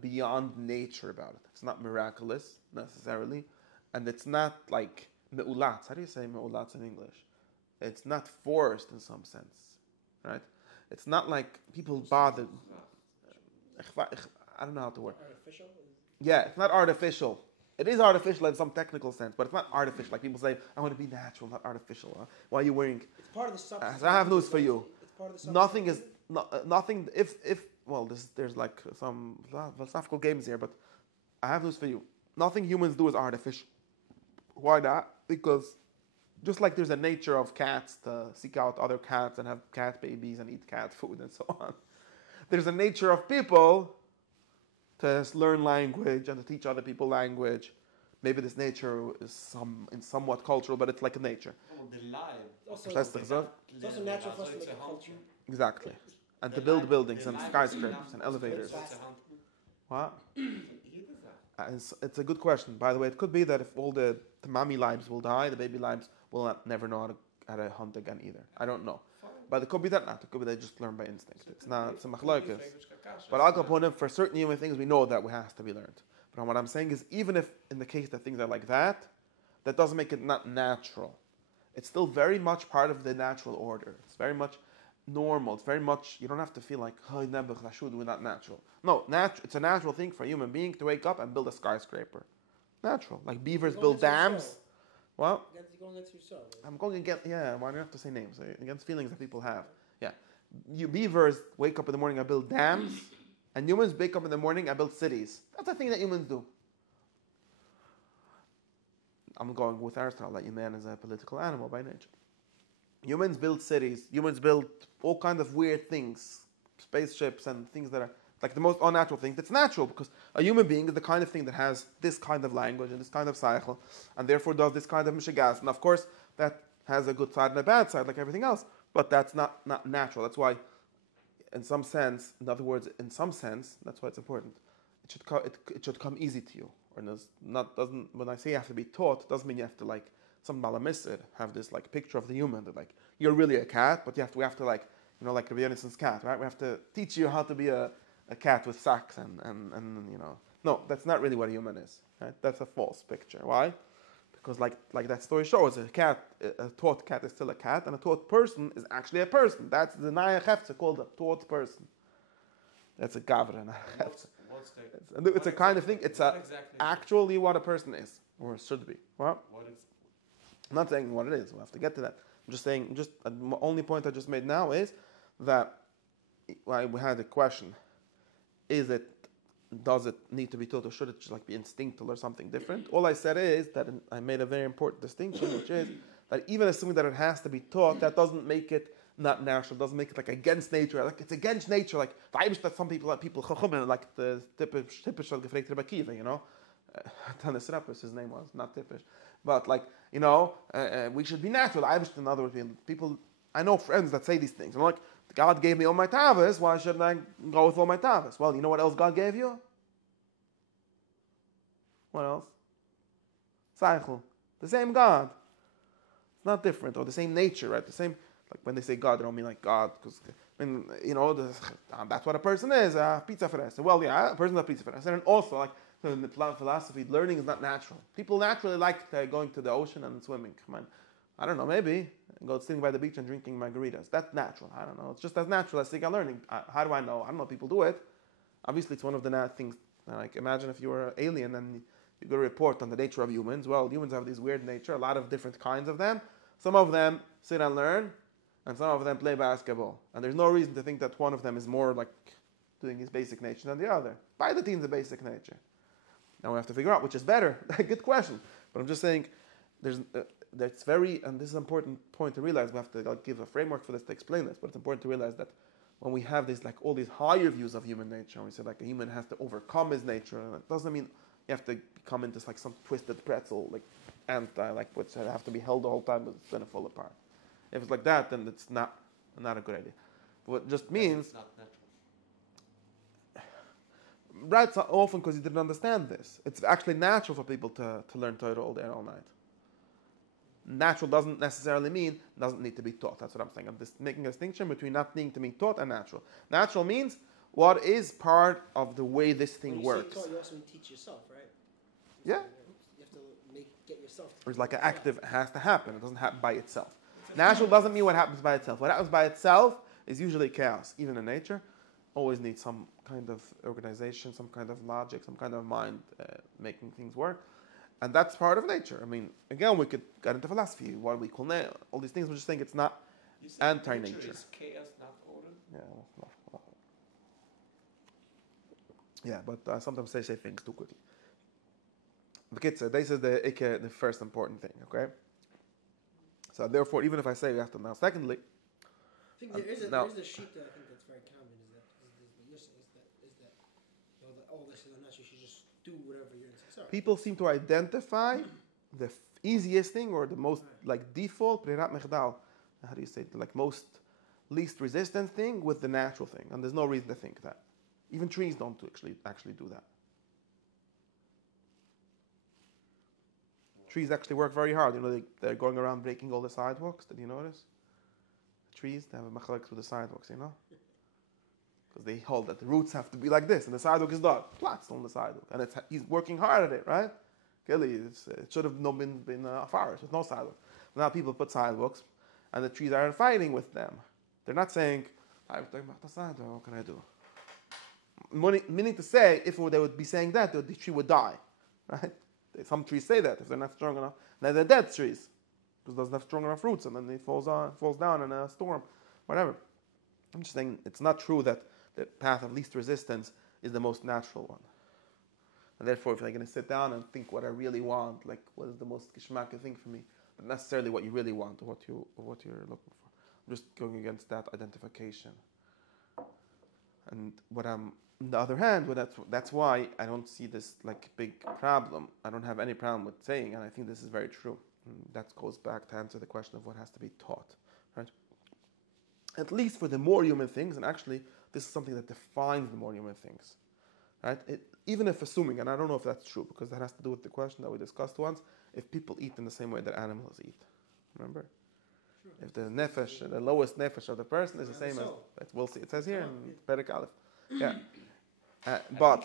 beyond nature about it. It's not miraculous, necessarily, and it's not like me'ulatz. How do you say me'ulatz in English? It's not forced in some sense, right? It's not like people bother. I don't know how to word. Artificial? Yeah, it's not artificial. It is artificial in some technical sense, but it's not artificial. Like people say, I want to be natural, not artificial. Huh? Why are you wearing? It's part of the substance. I have news for you. It's part of the substance. Nothing is nothing. There's like some philosophical games here, but I have news for you. Nothing humans do is artificial. Why not? Because just like there's a nature of cats to seek out other cats and have cat babies and eat cat food and so on, there's a nature of people to learn language and to teach other people language. Maybe this nature is somewhat cultural, but it's like a nature. It's also natural for us to make a culture. Exactly. And to build buildings and skyscrapers and elevators. What? It's a good question. By the way, it could be that if all the mommy limes will die, the baby limes will never know how to hunt again either. I don't know. But it could be that not. It could be they just learn by instinct. It's not, it's a machlokes. But Al Kaponim, for certain human things, we know that we has to be learned. But what I'm saying is, even if in the case that things are like that, that doesn't make it not natural. It's still very much part of the natural order. It's very much normal. It's very much, you don't have to feel like, we're not natural. No, it's a natural thing for a human being to wake up and build a skyscraper. Natural. Like beavers build dams. Well, you're going against yourself. I'm going against, why do you have to say names? Against feelings that people have. Yeah. You beavers wake up in the morning and build dams, and humans wake up in the morning and build cities. That's a thing that humans do. I'm going with Aristotle, that man is a political animal by nature. Humans build cities. Humans build all kinds of weird things, spaceships and things that are like the most unnatural things. It's natural because a human being is the kind of thing that has this kind of language and this kind of cycle, and therefore does this kind of mishigas. And of course, that has a good side and a bad side, like everything else. But that's not natural. That's why, in some sense, in other words, in some sense, that's why it's important. It should come easy to you. Or doesn't. When I say you have to be taught, it doesn't mean you have to like some malamisir have this like picture of the human that like you're really a cat, but we have to like like Rabbi Yonasson's cat, right? We have to teach you how to be a cat with sacks and no, that's not really what a human is, right? That's a false picture. Why? Because like that story shows, a taught cat is still a cat, and a taught person is actually a person. That's the Naya Hefza called a taught person. That's a gavra. It's a kind of thing. It's actually what a person is or should be. Well, I'm not saying what it is. We'll have to get to that. I'm just saying. The only point I just made now is that we had a question. Does it need to be taught, or should it just like be instinctual or something different? All I said is that I made a very important distinction, which is that even assuming that it has to be taught, that doesn't make it not natural. Doesn't make it like against nature. Like it's against nature. Like that some people like the typisch gefregt Rebbe Akiva, Tanis Rappers, his name was not typisch, but like we should be natural. In other words, people. I know friends that say these things. I'm like, God gave me all my tavas. Why shouldn't I go with all my tavas? Well, you know what else God gave you? What else? Cycle. The same God. It's not different, or the same nature, right? The same. Like when they say God, they don't mean like God, because that's what a person is. Pizza fresh. Well, yeah, a person is a pizza fresh. And also, like in the philosophy, learning is not natural. People naturally like going to the ocean and swimming. I don't know, maybe go sitting by the beach and drinking margaritas. That's natural. I don't know. It's just as natural as thinking learning. How do I know? I don't know. People do it. Obviously, it's one of the things. Like imagine if you were an alien and you go to report on the nature of humans. Well, humans have this weird nature. A lot of different kinds of them. Some of them sit and learn, and some of them play basketball. And there's no reason to think that one of them is more like doing his basic nature than the other. By the team's a basic nature. Now we have to figure out which is better. Good question. But I'm just saying, that's very, and this is an important point to realize. We have to give a framework for this to explain this. But it's important to realize that when we have these all these higher views of human nature, and we say like a human has to overcome his nature, and it doesn't mean you have to become into some twisted pretzel, which have to be held the whole time, but it's going to fall apart. If it's like that, then it's not a good idea. What just means, it's not natural. right, so often because you didn't understand this. It's actually natural for people to learn Torah all day and all night. Natural doesn't necessarily mean doesn't need to be taught. That's what I'm saying. I'm just making a distinction between not needing to be taught and natural. Natural means what is part of the way this thing works. When you say taught, you also mean teach yourself, right? Yeah. You have to get yourself. It's like an active, it has to happen. It doesn't happen by itself. Natural doesn't mean what happens by itself. What happens by itself is usually chaos. Even in nature, always needs some kind of organization, some kind of logic, some kind of mind making things work. And that's part of nature. I mean, again, we could get into philosophy, what we call all these things. We're just saying it's not anti-nature. Nature is chaos, not order. Yeah, but I sometimes say things too quickly. The kids say this is the first important thing. Okay. So therefore, even if I say we have to now, secondly, I think there is a sheet that I think that's very common. Is that all this is not you should just do whatever you're saying. People seem to identify the easiest thing or the most like default berirat mechdal. How do you say it? Like most least resistant thing with the natural thing, and there's no reason to think that. Even trees don't actually do that. Trees actually work very hard. You know, they're going around breaking all the sidewalks. Did you notice? Trees, they have a machlek with the sidewalks, you know? Because they hold that the roots have to be like this, and the sidewalk is dark. Plats on the sidewalk. And he's working hard at it, right? Really, it should have been a forest with no sidewalk. Now people put sidewalks, and the trees are fighting with them. They're not saying, I'm talking about the sidewalk, what can I do? Meaning to say, if they would be saying that, the tree would die, right? Some trees say that if they're not strong enough, then they're dead trees because it doesn't have strong enough roots, and then it falls down in a storm, whatever. I'm just saying it's not true that the path of least resistance is the most natural one. And therefore, if I'm going to sit down and think what I really want, like what is the most geschmack thing for me, but necessarily what you really want or what you're looking for, I'm just going against that identification. And on the other hand, that's why I don't see this like big problem. I don't have any problem with saying, and I think this is very true. And that goes back to answer the question of what has to be taught, right? At least for the more human things, and actually this is something that defines the more human things, right? Even if assuming, and I don't know if that's true, because that has to do with the question that we discussed once, if people eat in the same way that animals eat. Remember? Sure. If the nefesh, the lowest nefesh of the person is the same as, we'll see, it says here in Perek Aleph. Yeah. But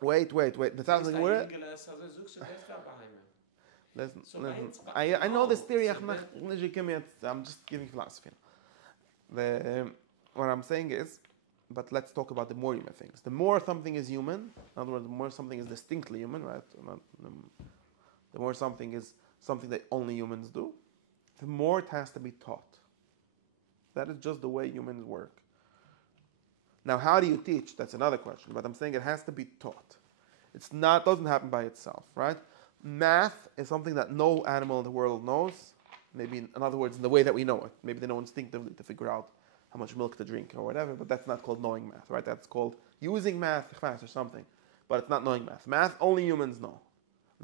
wait. The thousand word. Listen. I know this theory. I'm just giving philosophy. What I'm saying is, but let's talk about the more human things. The more something is human, in other words, the more something is distinctly human, right? The more something is something that only humans do, the more it has to be taught. That is just the way humans work. Now, how do you teach? That's another question. But I'm saying it has to be taught. Doesn't happen by itself, right? Math is something that no animal in the world knows. Maybe, in other words, in the way that we know it. Maybe they know instinctively to figure out how much milk to drink or whatever, but that's not called knowing math, right? That's called using math or something. But it's not knowing math. Math, only humans know.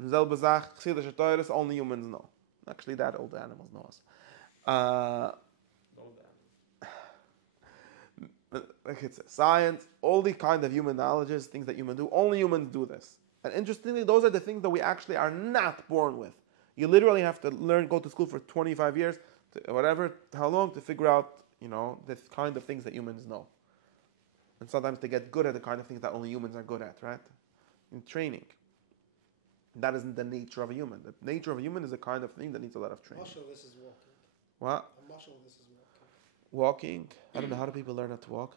Only humans know. Actually, that all the animals know us. Like it's science, all the kind of human knowledges, things that humans do, only humans do this. And interestingly, those are the things that we actually are not born with. You literally have to go to school for 25 years, how long, to figure out, the kind of things that humans know. And sometimes to get good at the kind of things that only humans are good at, right? In training. That isn't the nature of a human. The nature of a human is a kind of thing that needs a lot of training. Muscle, this is walking. What? A muscle, this is walking. Walking? I don't know, how do people learn how to walk?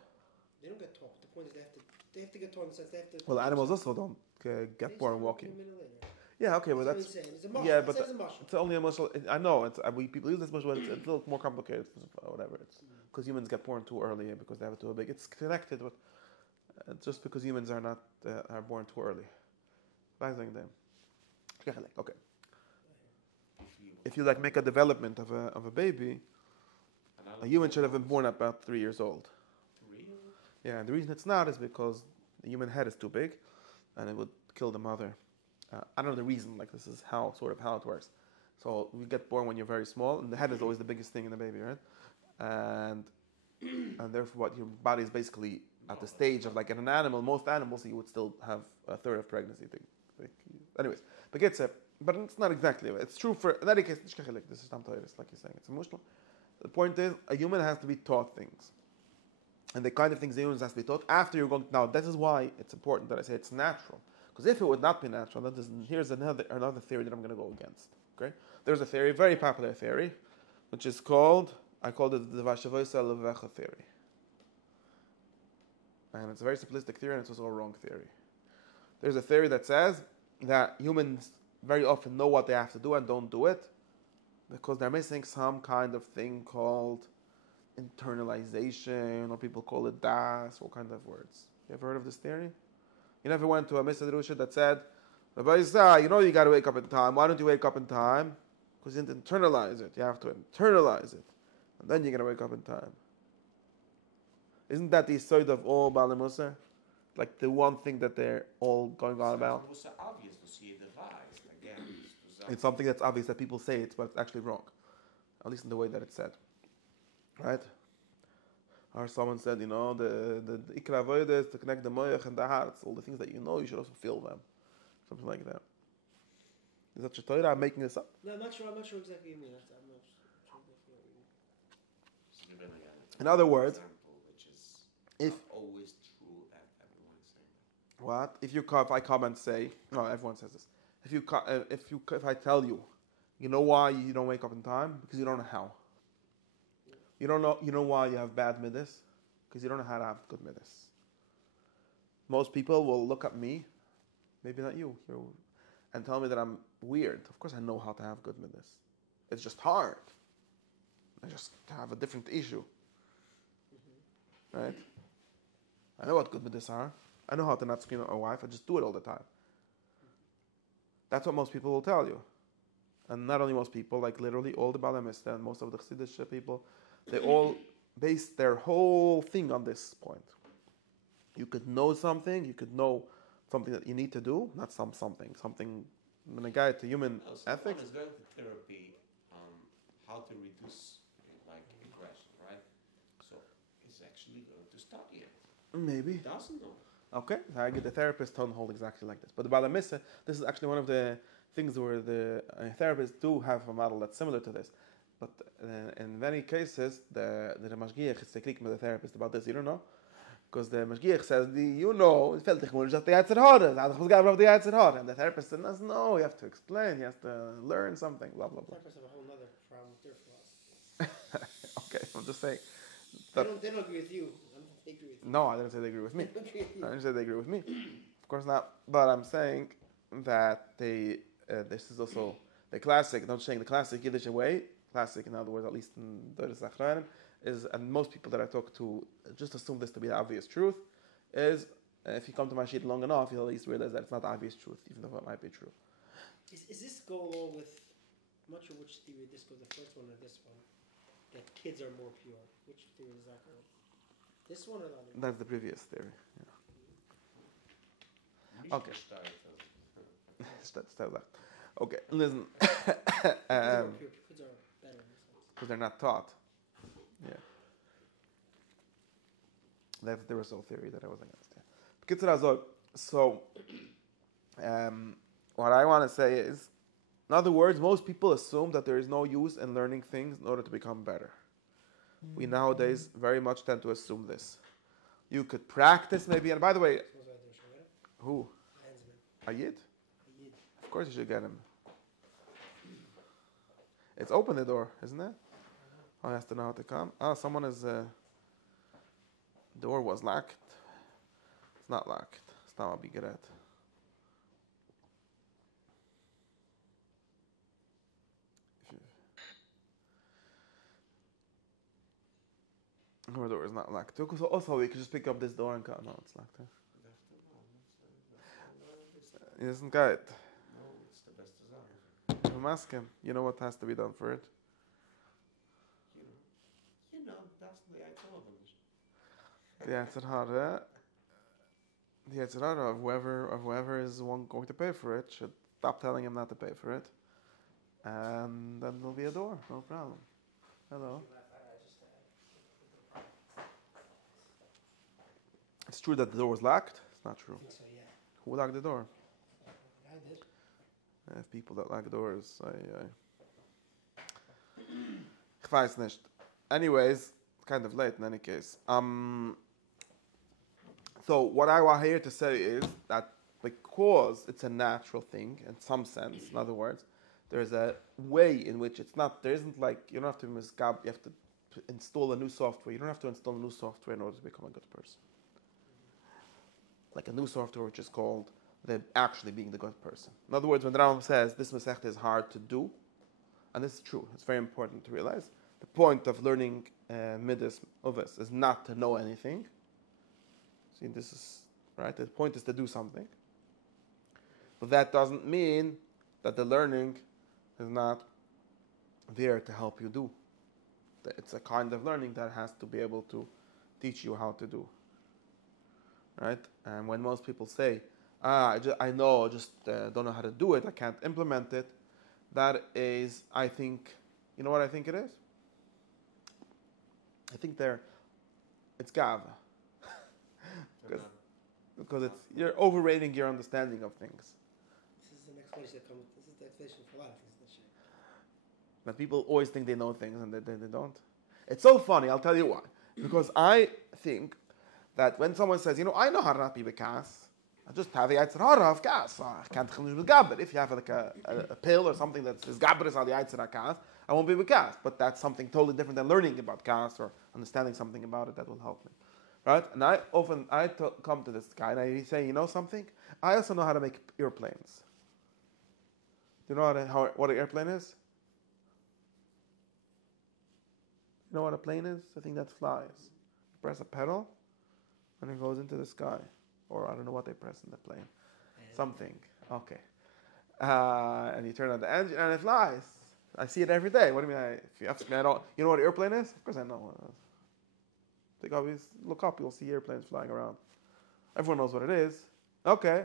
They don't get taught. The point is they have to get taught in the sense they have to... Well, animals also don't get born walking. Yeah, okay, but that's... It's a muscle. Yeah, but it's only a muscle. I know, people use this muscle, but it's a little more complicated, whatever. It's because humans get born too early, because they have it too big. It's connected with... just because humans are not are born too early. Okay. If you make a development of a baby, a human should have been born at about 3 years old. 3? Yeah, and the reason it's not is because the human head is too big, and it would kill the mother. I don't know the reason. This is how it works. So you get born when you're very small, and the head is always the biggest thing in the baby, right? and therefore what your body is basically at the stage of like in an animal. Most animals you would still have a third of pregnancy thing. Anyways, but it's not exactly. It's true for in any case. This is not like you're saying. It's emotional. The point is, a human has to be taught things, and the kind of things the humans has to be taught after you're going. Now, this is why it's important that I say it's natural. Because if it would not be natural, here's another theory that I'm going to go against. Okay, there's a theory, very popular theory, which is called I called it the Vashavosha Levecha theory, and it's a very simplistic theory, and it's also a wrong theory. There's a theory that says that humans very often know what they have to do and don't do it because they're missing some kind of thing called internalization, or people call it das, all kind of words. You ever heard of this theory? You never went to a medrash that said, Rabbi, you know you got to wake up in time. Why don't you wake up in time? Because you didn't internalize it. You have to internalize it. And then you're going to wake up in time. Isn't that the side of all Baalei Mussar? Like the one thing that they're all going on about? It's obvious to see a device. Again, it's something that's obvious that people say it, but it's actually wrong. At least in the way that it's said. Right? Or someone said, the ikra avodah is to connect the moyach and the heart. All the things that you know, you should also feel them. Something like that. Is that your Torah? I'm making this up. No, I'm not sure exactly what you mean. I'm not sure exactly what you mean. In other words, if always true at everyone saying what if I come and say no, everyone says this. If I tell you, you know why you don't wake up in time? Because you don't know how. You don't know. You know why you have bad midas? Because you don't know how to have good midas. Most people will look at me, maybe not you, and tell me that I'm weird. Of course, I know how to have good midas. It's just hard. I just have a different issue, right? I know what good midas are. I know how to not scream at my wife. I just do it all the time. That's what most people will tell you. And not only most people, like literally all the Baalei Mussar and most of the Chassidish people, they all base their whole thing on this point. You could know something, you could know something that you need to do, not something. When a guy to human ethics. Someone is going to therapy on how to reduce aggression, right? So it's actually going to study it. Maybe. He doesn't know. Okay, I get the therapist don't hold exactly like this. But the Baalei Mussar, this is actually one of the things where the therapists do have a model that's similar to this. But in many cases, the mashgiach is technique with the therapist about this. You don't know? Because the mashgiach says, it felt like just the Yetzer Hara. And the therapist says, no, you have to explain, you have to learn something, blah, blah, blah. Therapists have a whole other problem with their philosophy. Okay, I'm just saying. They don't agree with you. They agree with you. No, I didn't say they agree with me. I didn't say they agree with me. Of course not. But I'm saying that this is also the classic, not saying the classic Yiddish way, classic in other words, at least in Doris Achranim, is, and most people that I talk to just assume this to be the obvious truth, is if you come to my sheet long enough, you'll at least realize that it's not the obvious truth, even though it might be true. Is this go along with, I'm not sure which theory this goes, the first one or this one, that kids are more pure? Which theory is that going? This one or the other? That's the previous theory. Yeah. Okay. Okay, listen. Kids are better. Because they're not taught. Yeah. That's the Russell theory that I was against. So, what I want to say is, in other words, most people assume that there is no use in learning things in order to become better. We nowadays very much tend to assume this. You could practice maybe, and by the way, who? Ayid? Of course you should get him. It's open the door, isn't it? Oh, he has to know how to come. Oh, someone is... door was locked. It's not locked. It's not what we get at. Our door is not locked. So also, we could just pick up this door and come. No, it's locked. Huh? He doesn't got it. No, it's the best design. I'm asking. You know what has to be done for it? That's the way I told him. The Yetzer Hara of whoever is the one going to pay for it should stop telling him not to pay for it, and then there'll be a door. No problem. Hello. true that the door was locked? It's not true. I think so, yeah. Who locked the door? I did. I have people that lock doors. Ich weiß nicht. Anyways, it's kind of late in any case. So what I want here to say is that because it's a natural thing in some sense, in other words, there's a way in which it's not, there isn't like, you don't have to misgab, you have to install a new software. You don't have to install a new software in order to become a good person. Like a new software which is called the actually being the good person. In other words, when the Rambam says this Masechta is hard to do, and this is true, it's very important to realize, the point of learning Midas Uvis is not to know anything. See, this is, right? The point is to do something. But that doesn't mean that the learning is not there to help you do. It's a kind of learning that has to be able to teach you how to do. Right? And when most people say, I know, just don't know how to do it, I can't implement it, that is, I think, you know what I think it is? I think it's gava. Because you're overrating your understanding of things. This is an explanation that comes. This is the explanation for a lot of things. This shit. But people always think they know things and they don't. It's so funny. I'll tell you why. Because I think that when someone says, I know how to not be bekas, I just have the Yitzchok of kas. I can't change with gabber. If you have like a pill or something that says gabber is on the Yitzchok kas, I won't be bekas. But that's something totally different than learning about kas or understanding something about it that will help me. Right? And I come to this guy and I say, you know something? I also know how to make airplanes. Do you know what an airplane is? You know what a plane is? A thing that flies. You press a pedal and it goes into the sky. Or I don't know what they press in the plane. Something. Okay. And you turn on the engine and it flies. I see it every day. What do you mean? If you ask me, I don't. You know what an airplane is? Of course I know. Look up, you'll see airplanes flying around. Everyone knows what it is. Okay.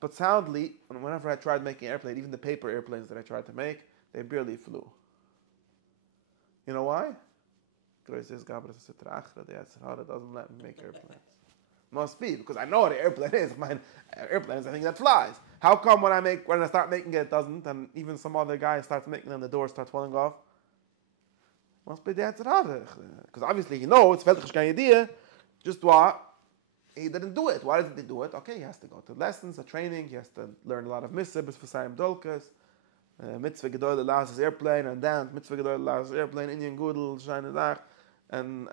But soundly, whenever I tried making an airplane, even the paper airplanes that I tried to make, they barely flew. You know why? Because it doesn't let me make airplanes. Must be, because I know what an airplane is. Airplane is a thing that flies. How come when I start making it doesn't, and even some other guy starts making it and the door starts falling off? Must be the answer. Because obviously he knows, idea, just what? He didn't do it. Why didn't he do it? Okay, he has to go to lessons, a training, he has to learn a lot of mitzvahs, B'sfasayim dolkas, mitzvah gedol allows his airplane, and then mitzvah gedol allows his airplane, Indian Gudel, Shainazach, and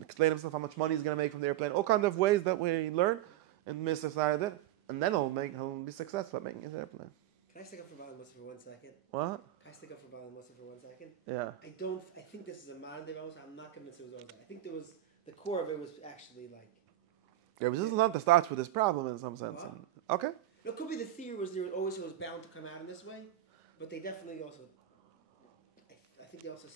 explain himself how much money he's going to make from the airplane, all kinds of ways that we learn in mitzvah, and then he'll be successful at making his airplane. Can I stick up for Bala Musa for 1 second? What? Can I stick up for Bala Musa for 1 second? Yeah. I think this is a modern day Bala Musa. I'm not convinced it was always that. I think the core of it was actually like... Yeah, but this is not the start with this problem in some sense. Wow. Okay. It could be the theory was it was bound to come out in this way, but they definitely also... I think they also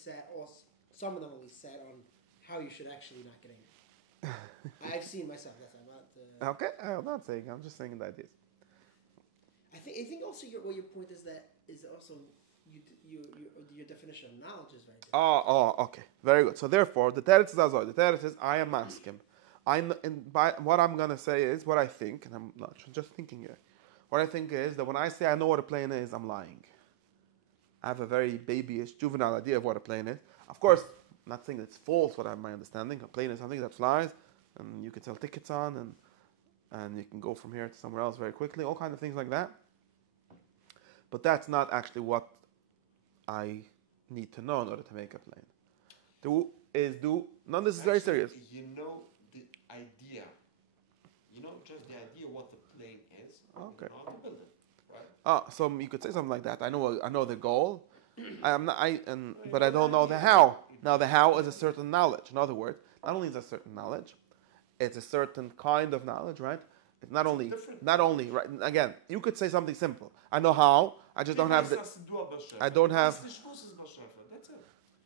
some of them at least sat on how you should actually not get angry. I've seen myself. That's not. Okay, I'm not saying. I'm just saying the ideas. I think also what your point is also your definition of knowledge is very different. Okay, very good. So therefore, the teretz is azor. The teretz is I am maskim. What I'm gonna say is what I think, and I'm not just thinking here. What I think is that when I say I know what a plane is, I'm lying. I have a very babyish, juvenile idea of what a plane is. Of course, I'm not saying it's false. What my understanding, a plane is something that flies, and you can sell tickets on, and you can go from here to somewhere else very quickly. All kinds of things like that. But that's not actually what I need to know in order to make a plane. None of this is very serious. You know the idea. You know just the idea what the plane is. Okay. You know how to build it, right? So you could say something like that. I know the goal. But I don't know the how. Now the how is a certain knowledge. In other words, not only is it a certain knowledge, it's a certain kind of knowledge, right? It's not only right. Again, you could say something simple. I know how. I just don't have the. I don't have. That's it.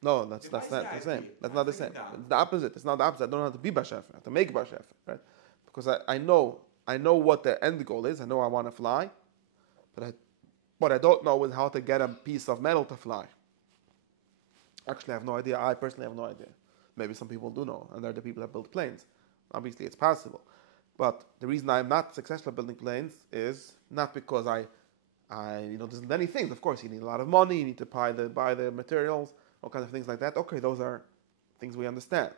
No, that's not the same. That's not the same. It's the opposite. It's not the opposite. I don't have to be bashefer. I have to make bashefer, right? Because I know what the end goal is. I know I want to fly, but what I don't know is how to get a piece of metal to fly. Actually, I have no idea. I personally have no idea. Maybe some people do know, and they're the people that build planes. Obviously, it's possible. But the reason I'm not successful at building planes is not because there's many things. Of course, you need a lot of money, you need to buy the materials, all kinds of things like that. Okay, those are things we understand.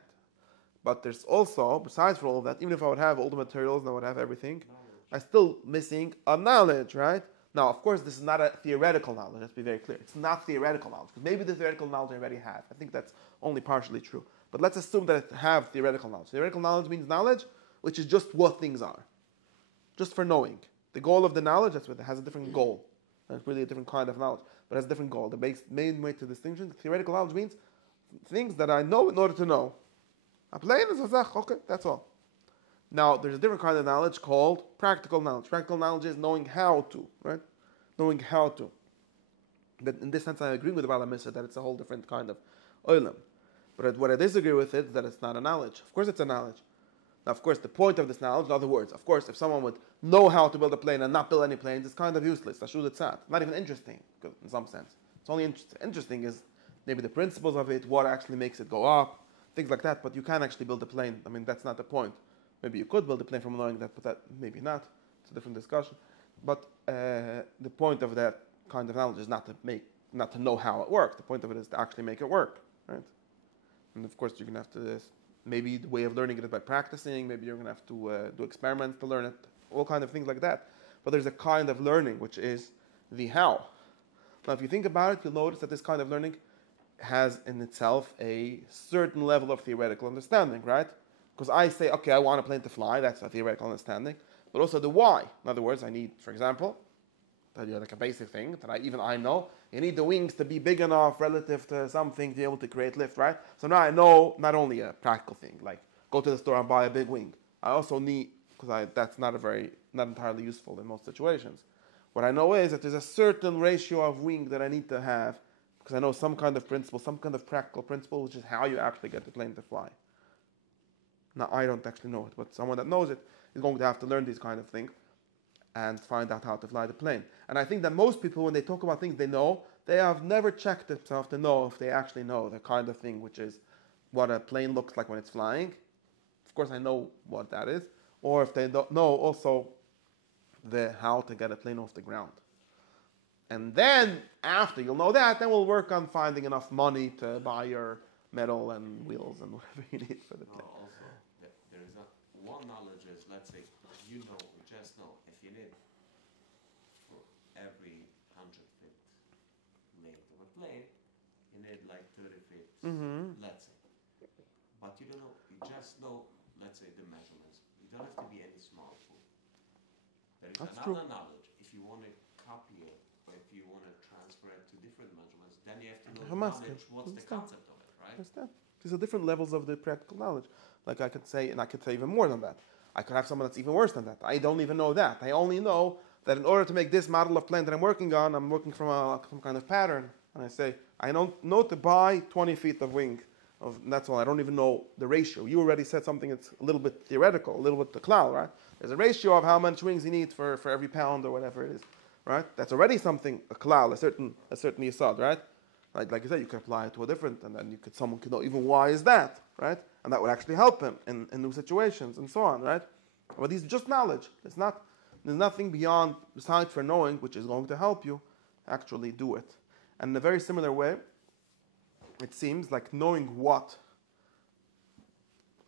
But there's also, besides for all of that, even if I would have all the materials and I would have everything, I'm still missing a knowledge, right? Now, of course, this is not a theoretical knowledge. Let's be very clear. It's not theoretical knowledge. Because maybe the theoretical knowledge I already have. I think that's only partially true. But let's assume that I have theoretical knowledge. Theoretical knowledge means knowledge which is just what things are. Just for knowing. The goal of the knowledge, that's what it has a different goal. And it's really a different kind of knowledge. But it has a different goal. The main way to distinction, theoretical knowledge means things that I know in order to know. A plane is a zach, okay, that's all. Now, there's a different kind of knowledge called practical knowledge. Practical knowledge is knowing how to, right? Knowing how to. But in this sense, I agree with the Baal HaMisra that it's a whole different kind of oilam. But what I disagree with is that it's not a knowledge. Of course, it's a knowledge. Now, of course, the point of this knowledge, in other words, of course, if someone would know how to build a plane and not build any planes, it's kind of useless. It's not even interesting, in some sense. It's only interesting is maybe the principles of it, what actually makes it go up, things like that, but you can't actually build a plane. I mean, that's not the point. Maybe you could build a plane from knowing that, but that maybe not. It's a different discussion. But the point of that kind of knowledge is not to know how it works. The point of it is to actually make it work, right? And of course, you're going to have to, maybe the way of learning it is by practicing. Maybe you're going to have to do experiments to learn it, all kind of things like that. But there's a kind of learning which is the how. Now, if you think about it, you'll notice that this kind of learning has in itself a certain level of theoretical understanding, right? Because I say, okay, I want a plane to fly, that's a theoretical understanding, but also the why. In other words, I need, for example, tell you like a basic thing that I know, you need the wings to be big enough relative to something to be able to create lift, right? So now I know not only a practical thing, like go to the store and buy a big wing. I also need, because that's not entirely useful in most situations. What I know is that there's a certain ratio of wing that I need to have, because I know some kind of principle, some kind of practical principle, which is how you actually get the plane to fly. Now, I don't actually know it, but someone that knows it is going to have to learn these kind of things and find out how to fly the plane. And I think that most people, when they talk about things they know, they have never checked themselves to know if they actually know the kind of thing which is what a plane looks like when it's flying. Of course, I know what that is. Or if they don't know also the how to get a plane off the ground. And then, after you'll know that, then we'll work on finding enough money to buy your metal and wheels and whatever you need for the plane. Also, there is not one knowledge is, let's say, you just know, if you need for every 100 feet length of a plane, you need like 30 feet, let's say. But you don't know, you just know, let's say, the measurements. You don't have to be any small fool. There is another knowledge. If you want to copy it, or if you want to transfer it to different measurements, then you have to know the knowledge, what's the concept of it, right? These are different levels of the practical knowledge. Like I could say, and I could say even more than that. I could have someone that's even worse than that. I don't even know that. I only know that in order to make this model of plane that I'm working on, I'm working from some kind of pattern. And I say, I don't know to buy 20 feet of wing. That's all. I don't even know the ratio. You already said something that's a little bit theoretical, a little bit the cloud, right? There's a ratio of how much wings you need for every pound or whatever it is, right? That's already something, a cloud, a certain yisod, right? Like you said, you can apply it to a different, and then someone could know even why is that, right? And that would actually help him in new situations and so on, right? But these are just knowledge. There's nothing beyond, besides for knowing, which is going to help you actually do it. And in a very similar way, it seems like knowing what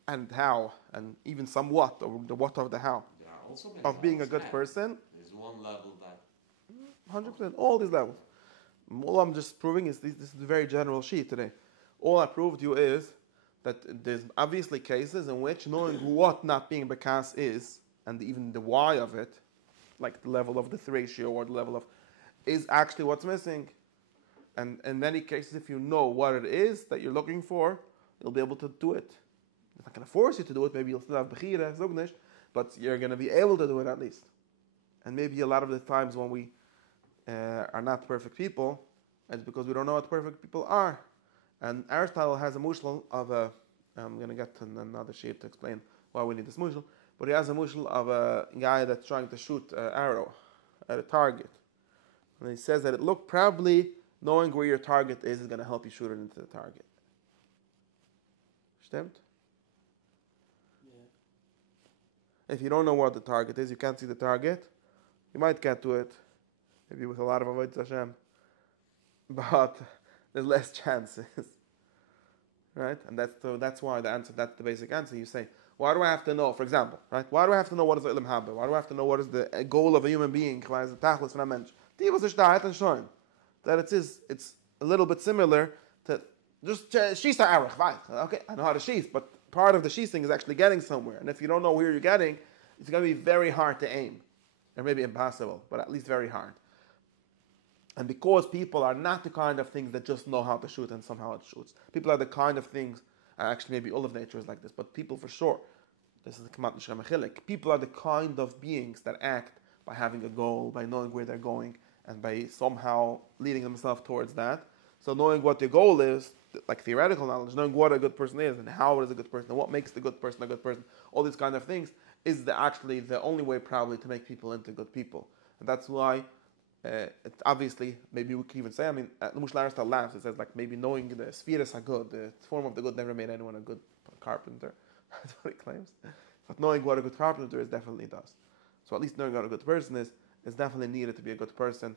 and how, and even some what, or the what of the how, of being a good person. There's one level that 100%, all these levels. All I'm just proving is this is a very general sheet today. All I proved you is that there's obviously cases in which knowing what not being bekas is, and even the why of it, like the level of the ratio or the level of, is actually what's missing. And in many cases, if you know what it is that you're looking for, you'll be able to do it. It's not going to force you to do it. Maybe you'll still have bechira, zugnish, but you're going to be able to do it at least. And maybe a lot of the times when we are not perfect people, it's because we don't know what perfect people are. And Aristotle has a mushal of a, I'm going to get to another shape to explain why we need this mushal, but he has a mushal of a guy that's trying to shoot an arrow at a target. And he says that it looked probably knowing where your target is going to help you shoot it into the target. Stimmt? Yeah. If you don't know what the target is, you can't see the target, you might get to it, maybe with a lot of avodas Hashem, but there's less chances, right? And that's why that's the basic answer. You say, why do I have to know? For example, right? Why do I have to know what is Ilam Haba? Why do I have to know what is the goal of a human being? That it's a little bit similar to just shisa arach, right? Okay, I know how to shis, but part of the shissing is actually getting somewhere. And if you don't know where you're getting, it's going to be very hard to aim, or maybe impossible, but at least very hard. And because people are not the kind of things that just know how to shoot and somehow it shoots. People are the kind of things, and actually maybe all of nature is like this, but people for sure, this is the Kamat Nishra Mechilik, people are the kind of beings that act by having a goal, by knowing where they're going, and by somehow leading themselves towards that. So knowing what the goal is, like theoretical knowledge, knowing what a good person is, and how it is a good person, and what makes the good person a good person, all these kind of things, is actually the only way probably to make people into good people. And that's why, it's obviously, maybe we could even say, the Mushal Aristotle laughs, it says like maybe knowing the spheres are good, the form of the good never made anyone a good carpenter. That's what he claims. But knowing what a good carpenter is definitely does. So at least knowing what a good person is definitely needed to be a good person.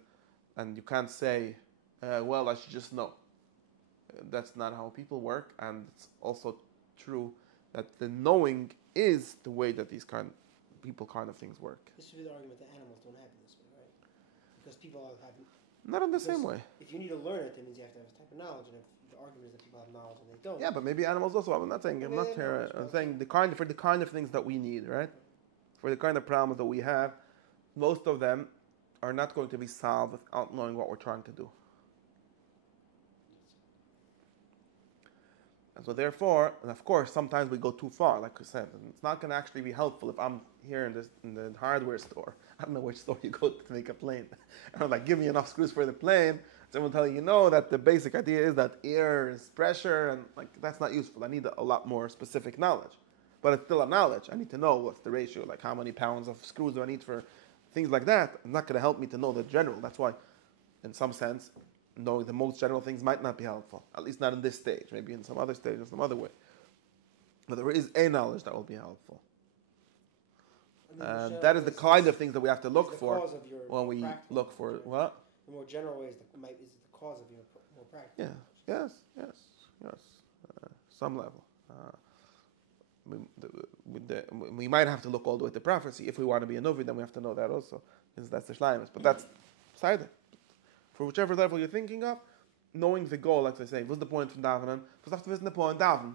And you can't say, well, I should just know. That's not how people work, and it's also true that the knowing is the way that these kind of things work. This would be the argument that animals don't have it this way, right? Because people have... Not in the same way. If you need to learn it, that means you have to have a type of knowledge, and if the argument is that people have knowledge and they don't... Yeah, but maybe animals also. I'm saying the kind of things that we need, right? For the kind of problems that we have, most of them are not going to be solved without knowing what we're trying to do. And so therefore, and of course, sometimes we go too far, like I said. And it's not going to actually be helpful if I'm here in the hardware store. I don't know which store you go to make a plane. And I'm like, give me enough screws for the plane. Someone tell you, that the basic idea is that air is pressure, and like that's not useful. I need a lot more specific knowledge. But it's still a knowledge. I need to know what's the ratio, like how many pounds of screws do I need for things like that. It's not going to help me to know the general. That's why, in some sense, knowing the most general things might not be helpful. At least not in this stage. Maybe in some other stage or some other way. But there is a knowledge that will be helpful. That is the kind of things that we have to look for when we look for what? The more general ways is the cause of your more practical. Yeah. Yes. Some level. We might have to look all the way to prophecy. If we want to be a Novi, then we have to know that also. Because that's the Shleimus. But that's side. For whichever level you're thinking of, knowing the goal, like I say, what's the point from Davenen? Was after wissen the point Daven?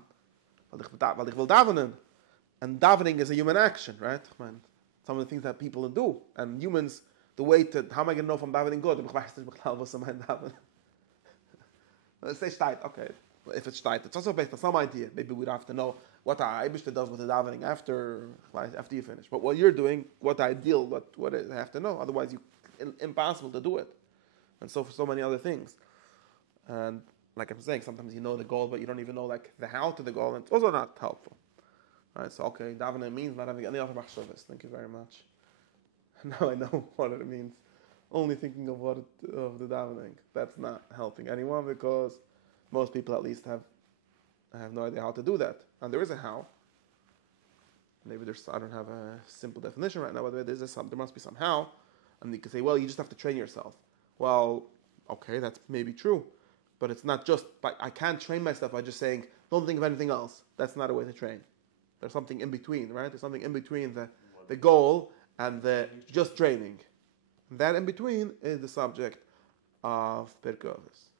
Weil ich will Davenen. And davening is a human action, right? Some of the things that people do. And humans, the way to, how am I going to know if I'm davening good? Let's say shtayt, okay. If it's shtayt, it's also based on some idea. Maybe we'd have to know what the Eibishter does with the davening after you finish. But what you're doing, what ideal, what is, I have to know. Otherwise, impossible to do it. And so for so many other things. And like I'm saying, sometimes you know the goal, but you don't even know like the how to the goal, and it's also not helpful. Right? So okay, davening means not having any other machshavas. Thank you very much. Now I know what it means. Only thinking of the davening. That's not helping anyone, because most people at least have no idea how to do that. And there is a how. Maybe I don't have a simple definition right now, but there must be some how. And you can say, well, you just have to train yourself. Well, okay, that's maybe true, but it's not just. I can't train myself by just saying, don't think of anything else. That's not a way to train. There's something in between, right? There's something in between the goal and the just training. And that in between is the subject of Pirkei Avos.